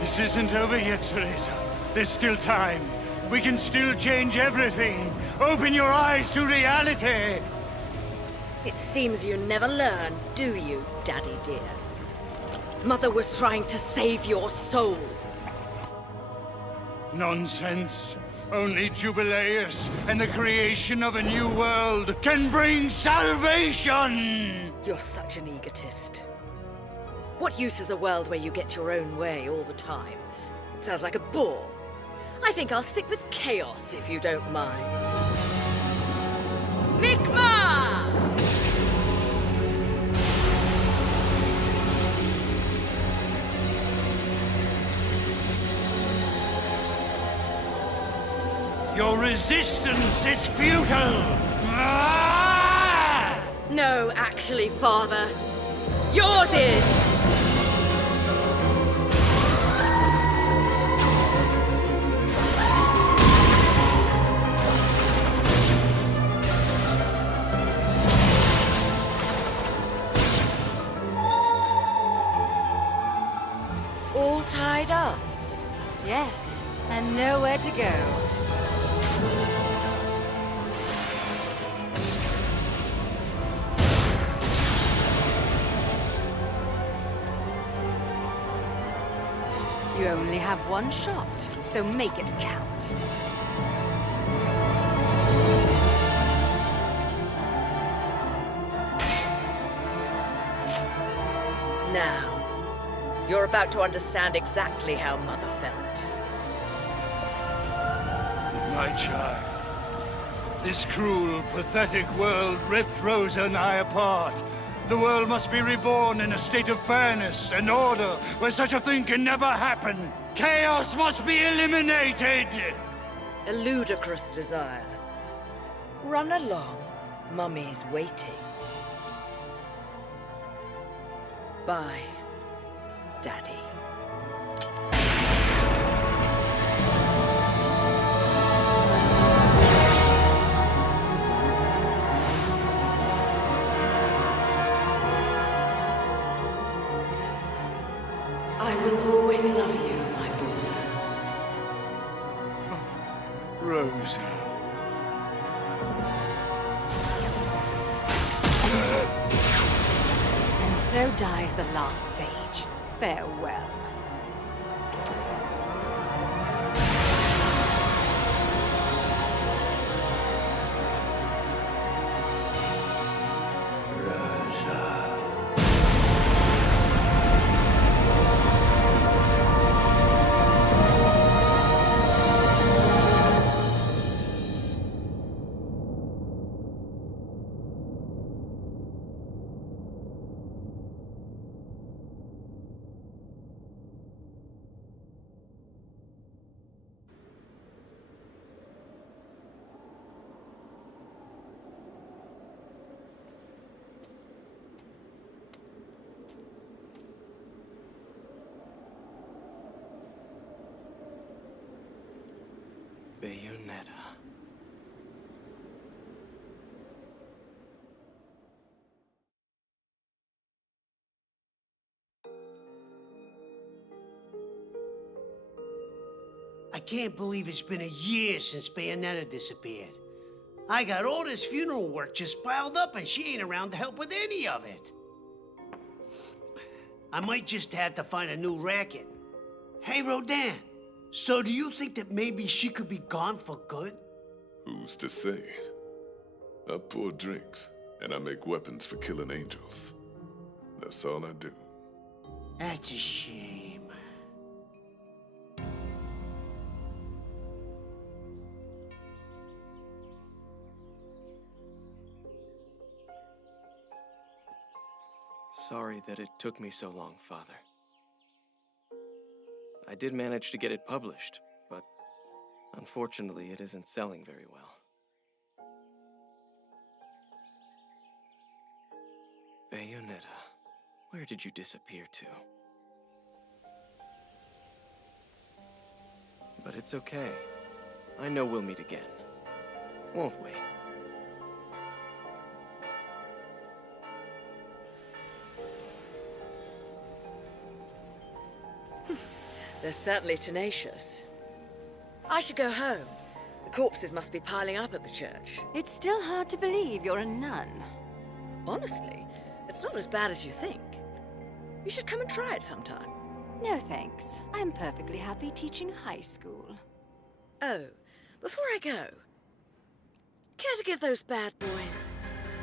This isn't over yet, Cereza. There's still time. We can still change everything. Open your eyes to reality. It seems you never learn, do you, Daddy dear? Mother was trying to save your soul. Nonsense. Only Jubileus and the creation of a new world can bring salvation! You're such an egotist. What use is a world where you get your own way all the time? It sounds like a bore. I think I'll stick with chaos, if you don't mind. Mikma! Your resistance is futile! Ah! No, actually father? Yours is! All tied up? Yes, and nowhere to go. You only have one shot, so make it count. Now, you're about to understand exactly how Mother felt. My child, this cruel, pathetic world ripped Rosa and I apart. The world must be reborn in a state of fairness and order where such a thing can never happen. Chaos must be eliminated! A ludicrous desire. Run along. Mummy's waiting. Bye, Daddy. I will always love you, my Balder. Rosa. And so dies the last sage. Farewell. Bayonetta. I can't believe it's been a year since Bayonetta disappeared. I got all this funeral work just piled up and she ain't around to help with any of it. I might just have to find a new racket. Hey, Rodan, so do you think that maybe she could be gone for good? Who's to say? I pour drinks, and I make weapons for killing angels. That's all I do. That's a shame. Sorry that it took me so long, Father. I did manage to get it published, but unfortunately it isn't selling very well. Bayonetta, where did you disappear to? But it's okay. I know we'll meet again. Won't we? They're certainly tenacious. I should go home. The corpses must be piling up at the church. It's still hard to believe you're a nun. Honestly, it's not as bad as you think. You should come and try it sometime. No thanks. I'm perfectly happy teaching high school. Oh, before I go, care to give those bad boys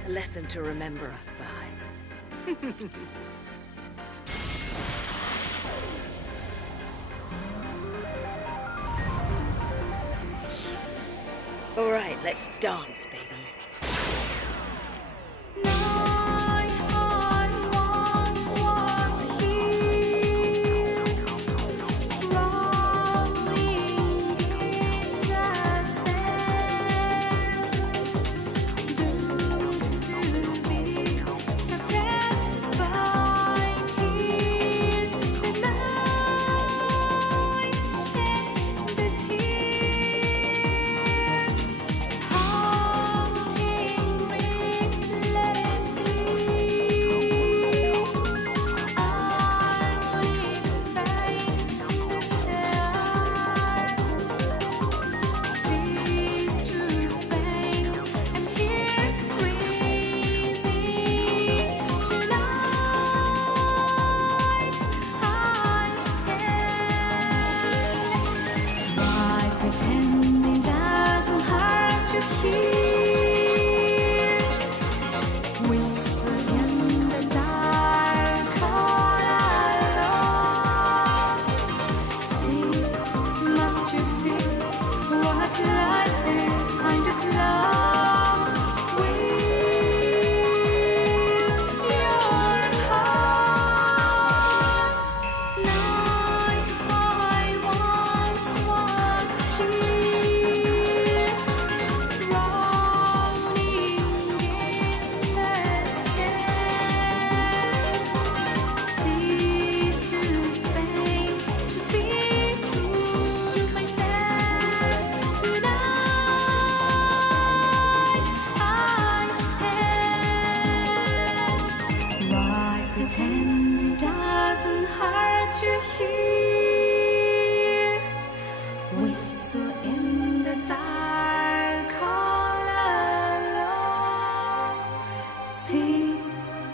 a lesson to remember us by? All right, let's dance, baby.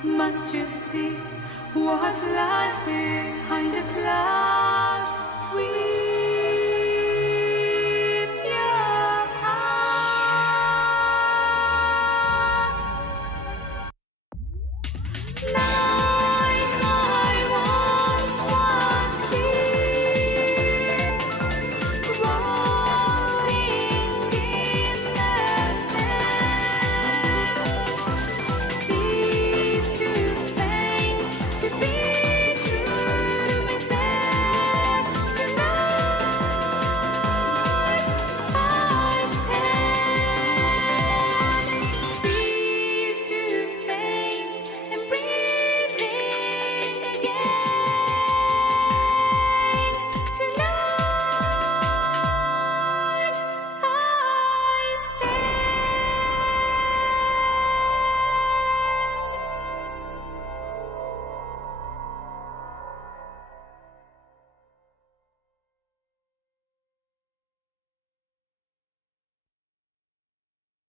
Must you see what lies behind a cloud? We